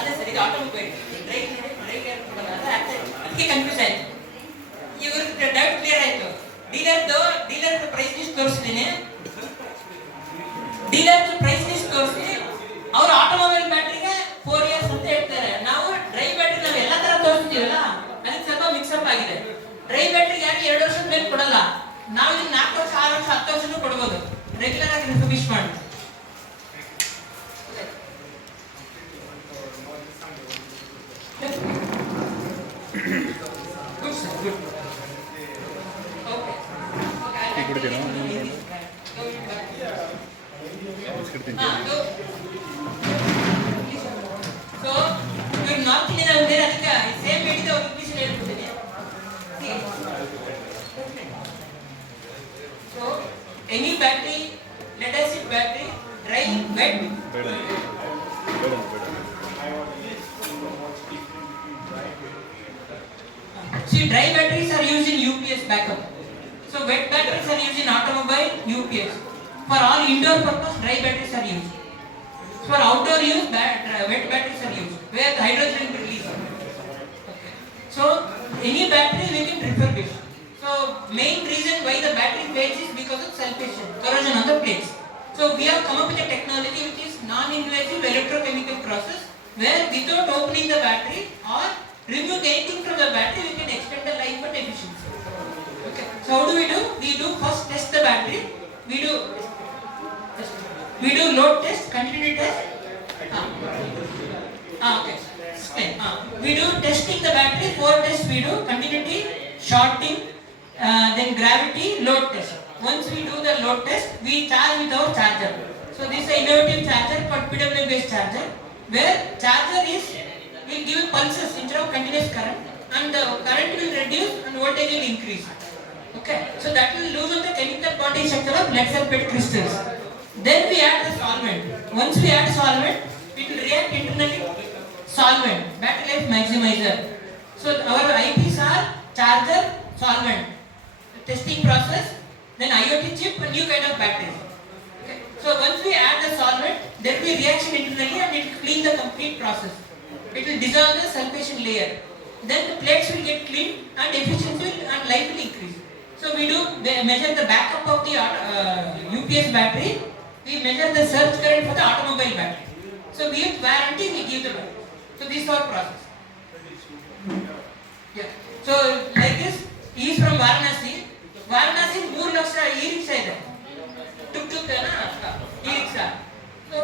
ಅದೇ ಸರ್, ಇದು ಆಟೋಮೊಬೈಲ್ ಅದಕ್ಕೆ ಕನ್ಫ್ಯೂಸ್ ಆಯ್ತು. ಇವ್ರ ಡೌಟ್ ಕ್ಲಿಯರ್ ಆಯ್ತು. ಡೀಲರ್ ಪ್ರೈಸ್ ಲಿಸ್ಟ್ ತೋರಿಸ್ತೀನಿ. ಡೀಲರ್ ಪ್ರೈಸ್ ಲಿಸ್ಟ್ ತೋರಿಸಿ ಅವ್ರು ಆಟೋಮೊಬೈಲ್ ಬ್ಯಾಟ್ರಿಗೆ 4 years ಅಂತ ಹೇಳ್ತಾರೆ. ನಾವು ಡ್ರೈ ಬ್ಯಾಟ್ರಿ ನಾವು ಎಲ್ಲ ತರ ತೋರಿಸ್ತೀವಲ್ಲ, ಅದಕ್ಕೆ ಸ್ವಲ್ಪ ಮಿಕ್ಸಪ್ ಆಗಿದೆ. ಡ್ರೈ ಬ್ಯಾಟ್ರಿಗೆ ಯಾರು 2 ವರ್ಷದ ಮೇಲೆ ಕೊಡಲ್ಲ. ನಾವು ಇಲ್ಲಿ 4 ವರ್ಷ, 6 ವರ್ಷ, 10 ವರ್ಷನೂ ಕೊಡ್ಬೋದು. ರೆಗ್ಯುಲರ್ ಆಗಿ ರಿಫರ್ಬಿಶ್ ಮಾಡಿ. Good sir, good. Okay so ಇವ್ರು ನಾರ್ತ್ ಇಂಡಿಯನ್ ಅಂದ್ರೆ ಅದಕ್ಕೆ ಸೇಮ್ ಹೇಳಿದ ಅವ್ರು ಇಂಗ್ಲೀಷ್ ಹೇಳ್ಬಿಡ್ತೀನಿ. So any battery, lead acid battery, dry, wet. See, dry batteries are used in UPS backup. So wet batteries are used in automobile, UPS. For all indoor purpose, dry batteries are used. For outdoor use, wet batteries are used, where the hydrogen is released. Okay. So any battery we can refurbish. So main reason why the battery fails is because of salvation, corrosion on the plates. So we have come up with a technology which is non-invasive electrochemical process, where without opening the battery or remove anything from the battery, we can extend the life and efficiency. Okay. So how do? We do first test the battery. We do load test, continuity test. Okay. We do testing the battery. 4 tests we do: continuity, shorting, then gravity, load test. Once we do the load test, we charge with our charger. So this is an innovative charger called PWM based charger, where charger will give pulses instead of continuous current, and the current will reduce and voltage will increase. Okay, so that will loosen the chemical bonding structure of lead sulfate crystals. Then we add the solvent. Once we add solvent, it will react internally. Solvent, battery life maximizer. So our IPs are charger, solvent, testing process, then IoT chip, and new kind of batteries. Okay, so once we add the solvent, there will be reaction internally and it will clean the complete process. It will dissolve the sulfation layer. Then the plates will get clean and efficiency and life will increase. So we do measure the backup of the UPS battery. We measure the surge current for the automobile battery. So with warranty we give the battery. So this is our process. Yeah. So like this, he is from Varanasi. Varanasi 3 lakhs e-rickshaw ಇದೆ. tuk na e-rickshaw. So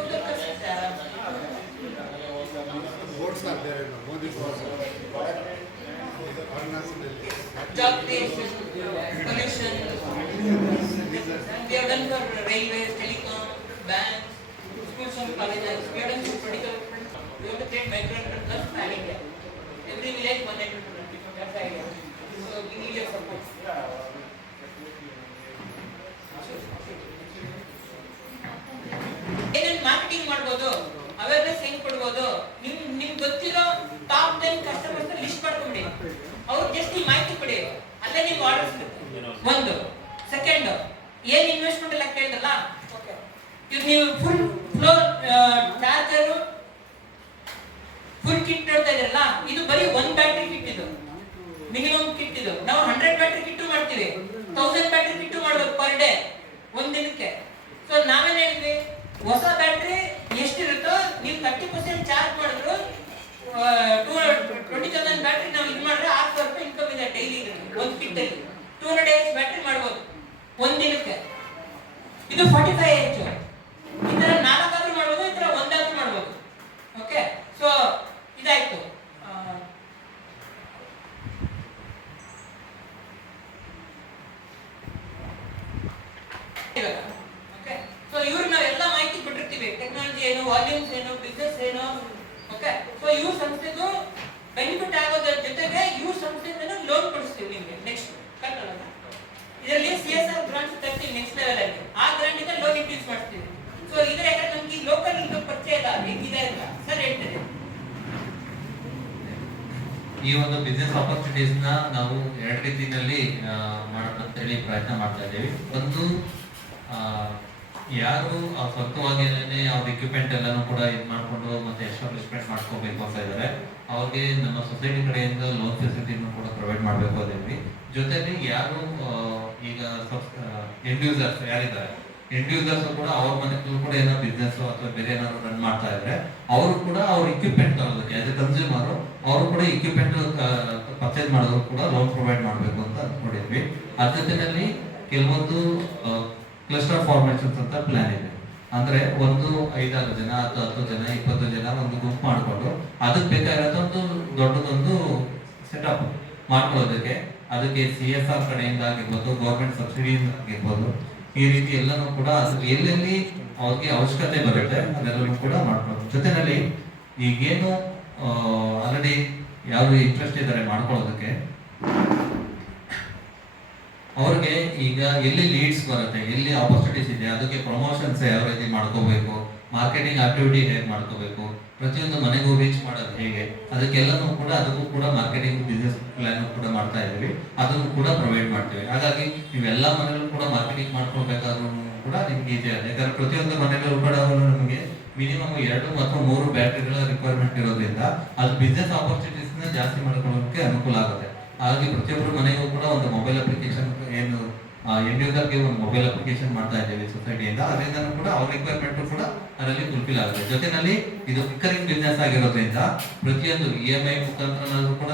boards are there in Modi job creation, pollution. We have done for railways, telecom, banks, schools and colleges. We have done for medical. We have to create micro entrepreneurs in India. Every village 1 entrepreneur. That's the idea. So we need your support. ಮಾಡ್ಬೋದು. ನಿಮ್ಗೆ ಗೊತ್ತಿರೋ top 10 customers list ಮಾಡ್ಕೊಂಬಿಡಿ, ಅವ್ರು just ಈ ಮಾಹಿತಿ ಕೊಡಿ, ಅಲ್ಲೇ ನಿಮ್ಗೆ ಆರ್ಡರ್ ಸಿಗುತ್ತೆ. ಒಂದು ಸೆಕೆಂಡ್, ಏನ್ ಇನ್ವೆಸ್ಟ್ಮೆಂಟ್ ಎಲ್ಲ ಕೇಳಿದ್ರಲ್ಲ, ಈಗ ನೀವು full floor charger full kit ನೋಡ್ತಾ ಇದ್ರಲ್ಲ, ಇದು ಬರೀ 1 ಬ್ಯಾಟ್ರಿ ಕಿಟ್, ಇದು ಮಿನಿಮಮ್ ಕಿಟ್. ಇದು ನಾವು 100 ಬ್ಯಾಟ್ರಿ ಕಿಟ್ ಮಾಡ್ತೀವಿ, 1000 ಬ್ಯಾಟ್ರಿ ಕಿಟ್ ಮಾಡ್ಬೇಕು ಪರ್ ಡೇ, ಒಂದ್ ದಿನಕ್ಕೆ. ಸೊ ನಾವೇನ್ ಹೇಳಿದ್ವಿ, ಹೊಸ ಬ್ಯಾಟ್ರಿ ಎಷ್ಟಿರುತ್ತೋ ನೀವು 30% ಚಾರ್ಜ್ ಮಾಡಿದ್ರು 20,000 ಬ್ಯಾಟ್ರಿ ನಾವು ಇದು ಮಾಡಿದ್ರೆ 6,000 ರೂಪಾಯಿ ಇನ್ಕಮ್ ಇದೆ ಡೈಲಿ. ಒಂದು ಕಿಟ್ ಅಲ್ಲಿ 200 AH ಬ್ಯಾಟ್ರಿ ಮಾಡ್ಬೋದು ಒಂದ್ ದಿನಕ್ಕೆ. ಇದು 45 AH. ಈ ತರ 4 ಆದ್ರೂ ಮಾಡ್ಬೋದು, ಈ ತರ 1 ಆದ್ರೂ ಮಾಡ್ಬೋದು. ಓಕೆ, ಸೊ ಇದಾಯ್ತು. ಓಕೆ, ಸೊ ಇವ್ರಿಗೆ ನಾವೆಲ್ಲ ಮಾಹಿತಿ ಕೊಟ್ಟಿರ್ತೀವಿ, ಟೆಕ್ನಾಲಜಿ ಏನು, ವಾಲ್ಯೂಮ್ಸ್ ಏನು, ಬಿಸ್ನೆಸ್ ಏನು. ಓಕೆ, ಸೊ ಇವ್ರ ಸಂಸ್ಥೆದು ಬೆನಿಫಿಟ್ ಆಗೋದ್ರ ಜೊತೆಗೆ ಇವ್ರ ಸಂಸ್ಥೆಯಿಂದ ಲೋನ್ ಕೊಡಿಸ್ತೀವಿ ನಿಮ್ಗೆ. ನೆಕ್ಸ್ಟ್ ಕಟ್ಟಲ್ಲ, ಇದರಲ್ಲಿ CSR ಗ್ರಾಂಟ್ಸ್ ತರ್ತೀವಿ ನೆಕ್ಸ್ಟ್ ಲೆವೆಲ್ ಅಲ್ಲಿ, ಆ ಗ್ರಾಂಟ್ ಇಂದ ಲೋನ್ ಇಂಕ್ರೀಸ್ ಮಾಡ್ತೀವಿ. ಸೊ ಇದ್ರ ಯಾಕಂದ್ರೆ ನಮ್ಗೆ ಲೋಕಲ್ ಇನ್ಕಮ್ ಪರಿಚಯ ಇಲ್ಲ, ಹೇಗಿದೆ ಅಂತ ಸರ್ ಹೇಳ್ತಾರೆ. ಈ ಒಂದು ಬಿಸ್ನೆಸ್ ಆಪರ್ಚುನಿಟೀಸ್ ನ ನಾವು 2 ರೀತಿಯಲ್ಲಿ ಮಾಡೋಣ ಹೇಳಿ ಪ್ರಯತ್ನ ಮಾಡ್ತಾ ಇದ್ದೀವಿ. ಒಂದು, ಯಾರು ಸ್ವಂತವಾಗಿ ಅವ್ರ ಎಕ್ವಿಪ್ಮೆಂಟ್ ಎಲ್ಲಾನು ಕೂಡ ಇದು ಮಾಡಿಕೊಂಡು ಮತ್ತೆ ಎಸ್ಟಾಬ್ಲಿಷ್ಮೆಂಟ್ ಮಾಡ್ಕೋಬೇಕು ಅಂತ ಇದ್ದಾರೆ, ಅವ್ರಿಗೆ ನಮ್ಮ ಸೊಸೈಟಿ ಕಡೆಯಿಂದ ಲೋನ್ ಫೆಸಿಲಿಟಿನೂ ಕೂಡ ಪ್ರೊವೈಡ್ ಮಾಡಬೇಕು ಅದೇವಿ. ಜೊತೆಲಿ ಯಾರು ಈಗ ಎಂಡ್ ಯೂಸರ್ಸ್ ಯಾರಿದ್ದಾರೆ, ಎಂಡ್ ಯೂಸರ್ಸ್ ಕೂಡ ಅವ್ರ ಮನೆಯಲ್ಲೂ ಕೂಡ ಏನೋ ಬಿಸ್ನೆಸ್ ಅಥವಾ ಬೇರೆ ಏನಾದ್ರು ರನ್ ಮಾಡ್ತಾ ಇದ್ರೆ ಅವರು ಕೂಡ ಅವ್ರ ಇಕ್ವಿಪ್ಮೆಂಟ್ ತಗೋದಕ್ಕೆ ಆಸ್ ಎ ಕನ್ಸ್ಯೂಮರ್ ಅವರು ಕೂಡ ಇಕ್ವಿಪ್ಮೆಂಟ್ ಪರ್ಚೇಸ್ ಮಾಡೋದು ಕೂಡ ಲೋನ್ ಪ್ರೊವೈಡ್ ಮಾಡಬೇಕು ಅಂತ ಅನ್ಕೊಂಡಿದ್ವಿ. ಅದ್ರ ಜೊತೆಯಲ್ಲಿ ಕೆಲವೊಂದು ಕ್ಲಸ್ಟರ್ ಫಾರ್ಮೇಷನ್ಸ್ ಅಂತ ಪ್ಲಾನ್ ಇದೆ. ಅಂದ್ರೆ ಒಂದು 5-6 ಜನ ಅಥವಾ 10 ಜನ 20 ಜನ ಒಂದು ಗುಂಪು ಮಾಡಿಕೊಂಡು ಅದಕ್ಕೆ ಬೇಕಾಗಿರೋ ಒಂದು ದೊಡ್ಡದೊಂದು ಸೆಟಪ್ ಮಾಡ್ಕೊಳ್ಳೋದಕ್ಕೆ, ಅದಕ್ಕೆ CSR ಕಡೆಯಿಂದ ಆಗಿರ್ಬೋದು, ಗೌರ್ಮೆಂಟ್ ಸಬ್ಸಿಡಿಯಿಂದ ಆಗಿರ್ಬೋದು, ಈ ರೀತಿ ಎಲ್ಲನೂ ಕೂಡ ಎಲ್ಲೆಲ್ಲಿ ಅವ್ರಿಗೆ ಅವಶ್ಯಕತೆ ಬರುತ್ತೆ ಅದೆಲ್ಲವೂ ಕೂಡ ಮಾಡ್ಬೋದು. ಜೊತೆನಲ್ಲಿ ಈಗೇನು ಆಲ್ರೆಡಿ ಯಾರು ಇಂಟ್ರೆಸ್ಟ್ ಇದ್ದಾರೆ ಮಾಡ್ಕೊಳ್ಳೋದಕ್ಕೆ, ಅವ್ರಿಗೆ ಈಗ ಎಲ್ಲಿ ಲೀಡ್ಸ್ ಬರುತ್ತೆ, ಎಲ್ಲಿ ಆಪರ್ಚುನಿಟೀಸ್ ಇದೆ, ಅದಕ್ಕೆ ಪ್ರಮೋಷನ್ಸ್ ಯಾವ ರೀತಿ ಮಾಡ್ಕೋಬೇಕು, ಮಾರ್ಕೆಟಿಂಗ್ ಆಕ್ಟಿವಿಟಿ ಹೇಗೆ ಮಾಡ್ಕೋಬೇಕು, ಪ್ರತಿಯೊಂದು ಮನೆಗೂ ರೀಚ್ ಮಾಡೋದು ಹೇಗೆ, ಅದಕ್ಕೆಲ್ಲನೂ ಕೂಡ ಅದಕ್ಕೂ ಕೂಡ ಮಾರ್ಕೆಟಿಂಗ್ ಬಿಸ್ನೆಸ್ ಪ್ಲಾನ್ ಕೂಡ ಮಾಡ್ತಾ ಇದ್ದೀವಿ, ಅದನ್ನು ಕೂಡ ಪ್ರೊವೈಡ್ ಮಾಡ್ತೀವಿ. ಹಾಗಾಗಿ ನೀವೆಲ್ಲ ಮನೆಯಲ್ಲೂ ಕೂಡ ಮಾರ್ಕೆಟಿಂಗ್ ಮಾಡ್ಕೊಳ್ಬೇಕಾದ್ರೂ ಕೂಡ ನಿಮ್ಗೆ ಈಸಿ ಆಗುತ್ತೆ. ಯಾಕಂದ್ರೆ ಪ್ರತಿಯೊಂದು ಮನೆಯಲ್ಲೂ ಕೂಡ ನಮಗೆ ಮಿನಿಮಮ್ 2 ಅಥವಾ 3 ಬ್ಯಾಟ್ರಿಗಳ ರಿಕ್ವೈರ್ಮೆಂಟ್ ಇರೋದ್ರಿಂದ ಅದು ಬಿಸ್ನೆಸ್ ಆಪರ್ಚುನಿಟೀಸ್ ನ ಜಾಸ್ತಿ ಮಾಡ್ಕೊಳ್ಳೋಕೆ ಅನುಕೂಲ ಆಗುತ್ತೆ. ಹಾಗಾಗಿ ಪ್ರತಿಯೊಬ್ಬರು ಮನೆಗೂ ಕೂಡ ಒಂದು ಮೊಬೈಲ್ ಅಪ್ಲಿಕೇಶನ್, ಏನು ಎಂಡ್ ಯೂಸರ್ಗೆ ಒಂದು ಮೊಬೈಲ್ ಅಪ್ಲಿಕೇಶನ್ ಮಾಡ್ತಾ ಇದ್ದೀವಿ ಸೊಸೈಟಿಯಿಂದ, ಅದರಿಂದ ಕೂಡ ಅವ್ರ ರಿಕ್ವೈರ್ಮೆಂಟ್ ಕೂಡ ಅದರಲ್ಲಿ ಫುಲ್ಫಿಲ್ ಆಗುತ್ತೆ. ಜೊತೆನಲ್ಲಿ ಇದು ರಿಕರಿಂಗ್ ಬಿಸ್ನೆಸ್ ಆಗಿರೋದ್ರಿಂದ ಪ್ರತಿಯೊಂದು EMI ಮುಖಾಂತರ ಕೂಡ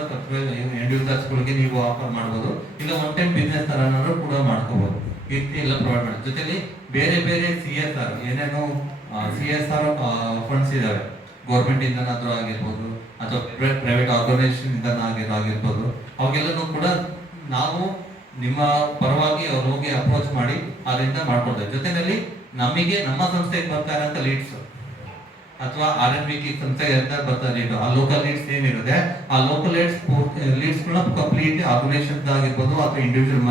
ಎಂಡ್ ಯೂಸರ್ಸ್ ಗಳಿಗೆ ನೀವು ಆಫರ್ ಮಾಡಬಹುದು, ಇಲ್ಲ ಒನ್ ಟೈಮ್ ಬಿಸ್ನೆಸ್ ತರನಾದ್ರೂ ಕೂಡ ಮಾಡ್ಕೋಬಹುದು. ಈ ರೀತಿ ಎಲ್ಲ ಪ್ರೊವೈಡ್ ಮಾಡಿ. ಜೊತೆಲಿ ಬೇರೆ ಬೇರೆ CSR ಏನೇನೋ CSR ಫಂಡ್ಸ್ ಇದಾವೆ, ಗೌರ್ಮೆಂಟ್ ಇಂದನಾದ್ರೂ ಆಗಿರ್ಬೋದು ಅಥವಾ ಪ್ರೈವೇಟ್ ಆರ್ಗನೈಸೇಷನ್ ಇಂದ ಆಗಿರ್ಬೋದು, ಅವಾಗೆಲ್ಲನೂ ಕೂಡ ನಾವು ನಿಮ್ಮ ಪರವಾಗಿ ಅವ್ರು ಹೋಗಿ ಅಪ್ರೋಚ್ ಮಾಡಿ ಅದರಿಂದ ಮಾಡ್ಕೊಡ್ತೇವೆ. ಜೊತೆನಲ್ಲಿ ನಮಗೆ ನಮ್ಮ ಸಂಸ್ಥೆಗೆ ಬರ್ತಾ ಇರೋಂಥ ಲೀಡ್ಸ್ ಅಥವಾ RNVK ಸಂಸ್ಥೆಗೆ ಅಂತ ಬರ್ತಾ ಲೀಡ್, ಆ ಲೋಕಲ್ ಲೀಡ್ಸ್ ಏನಿರುತ್ತೆ ಆ ಲೋಕಲ್ ಲೀಡ್ಸ್ ಕಂಪ್ಲೀಟ್ ಆರ್ಗನೈಸೇಷನ್ ಆಗಿರ್ಬೋದು ಅಥವಾ ಇಂಡಿವಿಜುವಲ್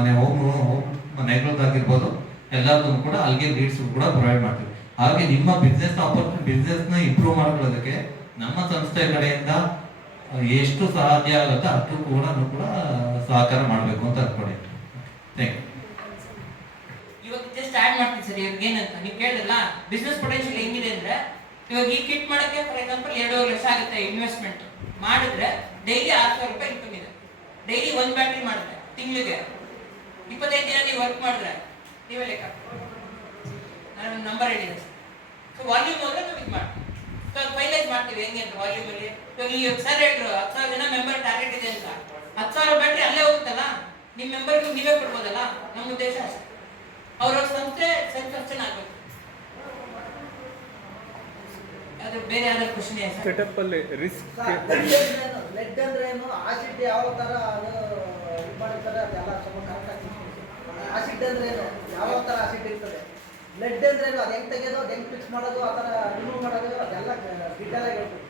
ಮನೆಗಳದ್ದಾಗಿರ್ಬೋದು ಎಲ್ಲದನ್ನು ಕೂಡ ಅಲ್ಲಿಗೆ ಲೀಡ್ಸ್ ಕೂಡ ಪ್ರೊವೈಡ್ ಮಾಡ್ತೀವಿ. ಹಾಗೆ ನಿಮ್ಮ ಬಿಸ್ನೆಸ್ ನ ಇಂಪ್ರೂವ್ ಮಾಡ್ಕೊಳ್ಳೋದಕ್ಕೆ ನಮ್ಮ ಸಂಸ್ಥೆ ಕಡೆಯಿಂದ ಎಷ್ಟು ಸಾಧ್ಯ ಆಗುತ್ತೆ ಅಷ್ಟು ಕೂಡ ಸಹಕಾರ ಮಾಡಬೇಕು ಅಂತ ಅನ್ಕೊಂಡಿದ್ದೀನಿ. Thank you. ಇವಾಗ ಜಸ್ಟ್ ಆಡ್ ಮಾಡ್ತೀನಿ ಸರ್, ಇವಾಗ ಏನಂತ ನೀವು ಕೇಳಿದ್ರಲ್ಲ ಬಿಸ್ನೆಸ್ ಪೊಟೆನ್ಶಿಯಲ್ ಹೆಂಗಿದೆ ಅಂದ್ರೆ, ಇವಾಗ ಈ ಕಿಟ್ ಮಾಡಕ್ಕೆ ಫಾರ್ ಎಕ್ಸಾಂಪಲ್ 2.5 ಲಕ್ಷ ಆಗುತ್ತೆ ಇನ್ವೆಸ್ಟ್ಮೆಂಟ್ ಮಾಡಿದ್ರೆ ಡೈಲಿ 6,000 ರೂಪಾಯಿ ಇನ್ಕಮ್ ಇದೆ. ಡೈಲಿ 1 ಬ್ಯಾಟ್ರಿ ಮಾಡಿದ್ರೆ ತಿಂಗಳಿಗೆ 25 ದಿನ ನೀವು ವರ್ಕ್ ಮಾಡಿದ್ರೆ ನೀವೇ ಲೆಕ್ಕ, ನಾನು ನಂಬರ್ ಹೇಳಿದೆ. ಸೊ ವಾಲ್ಯೂಮ್ ಹೋದ್ರೆ ನಾವು ಇದು ಮಾಡ್ತೀವಿ. ಸೊ ಅದು ಫೈನಲೈಸ್ ಮಾಡ್ತೀವಿ ಹೆಂಗೆ ಅಂತ ವಾಲ್ಯೂಮ್ ಅಲ್ಲಿ. ಈಗ ಸರ್ ಹೇಳಿದ್ರು 10,000 ಜನ ಮೆಂಬರ್ ಟಾರ್ಗೆಟ್ ಇದೆ ಅಂತ, 10,000 ಬ್ಯಾಟ್ರಿ ಅಲ್ಲೇ ಹೋಗುತ್ತಲ್ಲ, ನಿಮ್ಮ ಮೆಂಬರ್ಗೂ ನೀವೇ ಕೊಡ್ಬೋದಲ್ಲ. ನಮ್ಮ ಉದ್ದೇಶ ಅಷ್ಟೇ, ಅವ್ರ ಸಂಸ್ಥೆ ಸೆಲ್ಫ್ ಸಸ್ಟೈನ್ ಆಗಬೇಕು. ಅದು ಬೇರೆ ಯಾವ್ದಾದ್ರು ಕ್ವಶನ್ ಇದೆ ಸರ್? ಸೆಟಪ್ ಅಲ್ಲಿ ರಿಸ್ಕ್ ಲೆಡ್ ಅಂದ್ರೆ ಏನು, ಆಸಿಡ್ ಯಾವ ತರ ಅದು ಇದು ಮಾಡ್ತಾರೆ ಅದೆಲ್ಲ ಸ್ವಲ್ಪ ಕರೆಕ್ಟಾಗಿ ಆಸಿಡ್ ಅಂದ್ರೆ ಏನು, ಯಾವ ತರ ಆಸಿಡ್ ಇರ್ತದೆ, ಲೆಡ್ ಅಂದ್ರೆ ಏನು, ಅದು ಹೆಂಗ್ ತೆಗೆಯೋದು, ಅದು ಹೆಂಗ್ ಫಿಕ್ಸ್ ಮಾಡೋದು, ಆ ಥರ ರಿಮೂವ್ ಮಾಡೋದು, ಅದೆಲ್ಲ ಡೀಟೇಲ್ ಆಗಿ ಹೇಳ್ತೀವಿ.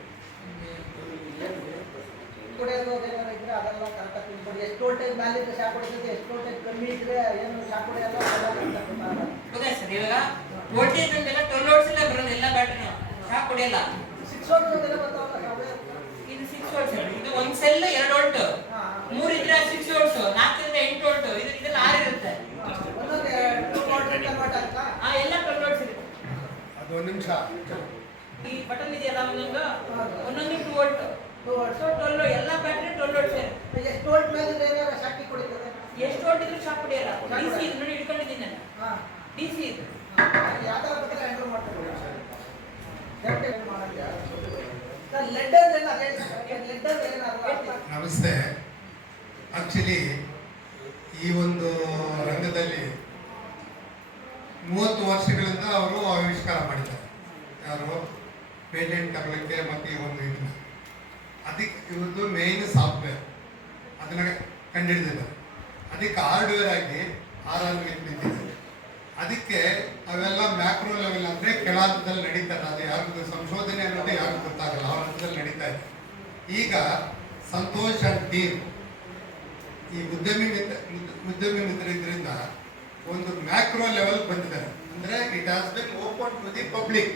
ಕುಡಿಯೋದು ಏನಾರ ಇದ್ರೆ ಅದೆಲ್ಲ ಕರೆಕ್ಟಾಗಿ ತಿಳ್ಕೊಂಡು, ಎಷ್ಟು ವೋಲ್ಟೇಜ್ ಮೇಲೆ ಇದ್ರೆ ಶಾಕ್ ಹೊಡಿತದೆ, ಎಷ್ಟು ವೋಲ್ಟೇಜ್ ಕಮ್ಮಿ ಇದ್ರೆ ಏನು ಶಾಕ್ ಹೊಡೆಯಲ್ಲ. ಓಕೆ ಸರ್, ಇವಾಗ ವೋಲ್ಟೇಜ್ ಅಂತೆಲ್ಲ 12 ವೋಲ್ಟ್ಸ್ ಎಲ್ಲ ಬರೋದು ಎಲ್ಲ ಬ್ಯಾಟ್ರಿ ಶಾಕ್ ಹೊಡೆಯಲ್ಲ. 6 ಇದು 6 ವೋಲ್ಟ್ಸ್. ಇದು ಒಂದು ಸೆಲ್ 2 ವೋಲ್ಟ್, 3 ಇದ್ರೆ 6 ವೋಲ್ಟ್ಸ್, 4 ಇದ್ರೆ 8 ವೋಲ್ಟ್, ಇದೆಲ್ಲ 6 ಇರುತ್ತೆ. ಎಲ್ಲ 12 ವೋಲ್ಟ್ಸ್ ಇರುತ್ತೆ. ಅದು ಒಂದು ನಿಮಿಷ. ಈ ಬಟನ್ ಇದೆಯಲ್ಲ ಒಂದೊಂದು 2 ವೋಲ್ಟ್. ಸೊ 12 ಎಲ್ಲ ಬ್ಯಾಟ್ರಿ 12 ವೋಲ್ಟ್ಸ್ ಇರುತ್ತೆ. ಎಷ್ಟು ವೋಲ್ಟ್ ಇದ್ರೂ ಶಾಕ್ ಹೊಡೆಯಲ್ಲ. DC ಇದು ನೋಡಿ ಇಟ್ಕೊಂಡಿದ್ದೀನಿ ನಾನು. DC ಇದು. ನಮಸ್ತೆ. ಆಕ್ಚುಲಿ ಈ ಒಂದು ರಂಗದಲ್ಲಿ 30 ವರ್ಷಗಳಿಂದ ಅವರು ಆವಿಷ್ಕಾರ ಮಾಡಿದ್ದಾರೆ. ಯಾರು ಪೇಟೆಂಟ್ ತಗೊಳ್ಳಕ್ಕೆ ಮತ್ತು ಈ ಒಂದು ಇದನ್ನ ಅದಕ್ಕೆ ಇವ್ರದ್ದು ಮೇನ್ ಸಾಫ್ಟ್ವೇರ್ ಅದನ್ನ ಕಂಡುಹಿಡಿದಿದ್ದಾರೆ. ಅದಕ್ಕೆ ಹಾರ್ಡ್ವೇರ್ ಆಗಿ ನಿಂತಿದ್ದಾರೆ. ಅದಕ್ಕೆ ಅವೆಲ್ಲ ಮ್ಯಾಕ್ರೋ ಲೆವೆಲ್ ಅಂದರೆ ಕೆಳ ಹಂತದಲ್ಲಿ ನಡೀತಾರೆ. ಅದು ಯಾರಿಗೂ ಸಂಶೋಧನೆ ಅನ್ನೋದು ಯಾರಿಗೂ ಗೊತ್ತಾಗಲ್ಲ, ಅವ್ರ ಹಂತದಲ್ಲಿ ನಡೀತಾ ಇದೆ. ಈಗ ಸಂತೋಷ್ ಅಂಡ್ ಟೀಮ್ ಈ ಉದ್ಯಮಿ ಮಿತ್ರರಿಂದ ಒಂದು ಮ್ಯಾಕ್ರೋ ಲೆವೆಲ್ ಬಂದಿದ್ದಾರೆ. ಅಂದರೆ it has been open to the public.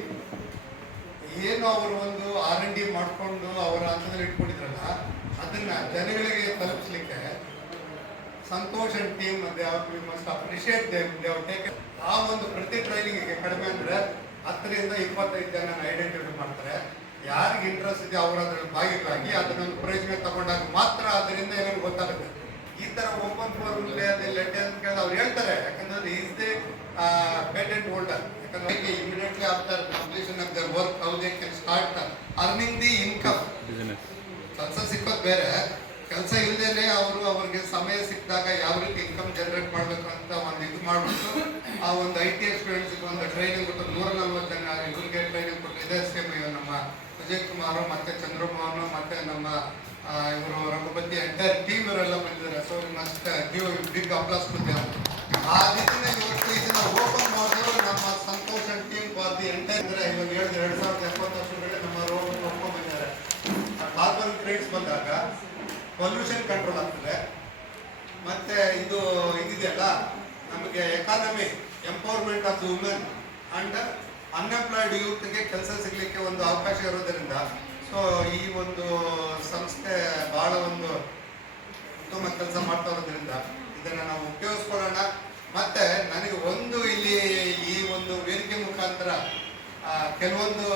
ಏನು ಅವರು ಒಂದು R&D ಮಾಡಿಕೊಂಡು ಅವರ ಹಂತದಲ್ಲಿ ಇಟ್ಕೊಂಡಿದ್ರಲ್ಲ, ಅದನ್ನ ಜನಗಳಿಗೆ ತಲುಪಿಸ್ಲಿಕ್ಕೆ Santosh and team we must appreciate them. They have taken ಆ ಒಂದು ಪ್ರತಿ ಟ್ರೈನಿಂಗಿಗೆ ಕಡಿಮೆ ಅಂದರೆ 10 ರಿಂದ 25 ಜನನ ಐಡೆಂಟಿಫೈ ಮಾಡ್ತಾರೆ. ಯಾರಿಗೆ ಇಂಟ್ರೆಸ್ಟ್ ಇದೆ ಅವರು ಅದರಲ್ಲಿ ಭಾಗಿಯಾಗಿ ಅದನ್ನೊಂದು ಪ್ರಯೋಜನ ತಗೊಂಡಾಗ ಮಾತ್ರ ಅದರಿಂದ ಏನೇನು ಗೊತ್ತಾಗುತ್ತೆ. ಈ ತರ ಓಪನ್ ಫೋರಮ್ ಲೆಟ್ ಅಂತ ಕೇಳಿದ್ರೆ ಅವ್ರು ಹೇಳ್ತಾರೆ, ಯಾಕಂದ್ರೆ ಈಸ್ ದಿ ಪೇಟೆಂಟ್ ಹೋಲ್ಡರ್. ಯಾಕಂದ್ರೆ immediately after completion of there work how they can start earning the income. ಕೆಲಸ ಸಿಕ್ಕೋದು ಬೇರೆ, ಕೆಲಸ ಇಲ್ಲದೇನೆ ಅವ್ರಿಗೆ ಸಮಯ ಸಿಕ್ಕಿದಾಗ ಯಾವ ರೀತಿ ಇನ್ಕಮ್ ಜನರೇಟ್ ಮಾಡಬೇಕು ಅಂತ ಒಂದು ಇದು ಮಾಡಿಬಿಟ್ಟು ಆ ಒಂದು ITI ಸ್ಟೂಡೆಂಟ್ಸ್ಗೆ ಒಂದು ಟ್ರೈನಿಂಗ್ ಕೊಟ್ಟು 140 ಜನ ಇವ್ರಿಗೆ ಟ್ರೈನಿಂಗ್ ಕೊಟ್ಟು ಇದೇ ಸೇಮ್ ನಮ್ಮ ವಿಜಯ್ ಕುಮಾರ್ ಮತ್ತೆ ಚಂದ್ರಮೋಹನ್ ಮತ್ತೆ ನಮ್ಮ ಇವರು ರಘುಪತಿ ಎಂಟೈರ್ ಟೀಮ್ ಇವರೆಲ್ಲ ಬಂದಿದ್ದಾರೆ. So must give big applause to them. ಆ ನಿಟ್ಟಿನಲ್ಲಿ ಇವತ್ತು ಇದನ್ನ ಓಪನ್ ಮಾಡಿದ್ರು ನಮ್ಮ Santosh and team for the entire. ಅಂದ್ರೆ ಇವಾಗ 2070 ವರ್ಷಗಳಲ್ಲಿ ನಮ್ಮ ರೋಡ್ ನೋಡ್ಕೊಂಡು ಬಂದಿದ್ದಾರೆ. ಕಾರ್ಬನ್ ಕ್ರೆಡಿಟ್ಸ್ ಬಂದಾಗ ಪೊಲ್ಯೂಷನ್ ಕಂಟ್ರೋಲ್ ಆಗ್ತದೆ. ಮತ್ತೆ ಇದು ಇದಿದೆಯಲ್ಲ ನಮಗೆ economy empowerment of the women and unemployed ಯೂತ್ಗೆ ಕೆಲಸ ಸಿಗಲಿಕ್ಕೆ ಒಂದು ಅವಕಾಶ ಇರೋದರಿಂದ ಸೊ ಈ ಒಂದು ಸಂಸ್ಥೆ ಬಹಳ ಒಂದು ಉತ್ತಮ ಕೆಲಸ ಮಾಡ್ತಾ ಇರೋದ್ರಿಂದ ಇದನ್ನು ನಾವು ಉಪಯೋಗಿಸ್ಕೊಳ್ಳೋಣ. ಮತ್ತೆ ನನಗೆ ಒಂದು ಇಲ್ಲಿ ಈ ಒಂದು ವೇದಿಕೆ ಮುಖಾಂತರ ಕೆಲವೊಂದು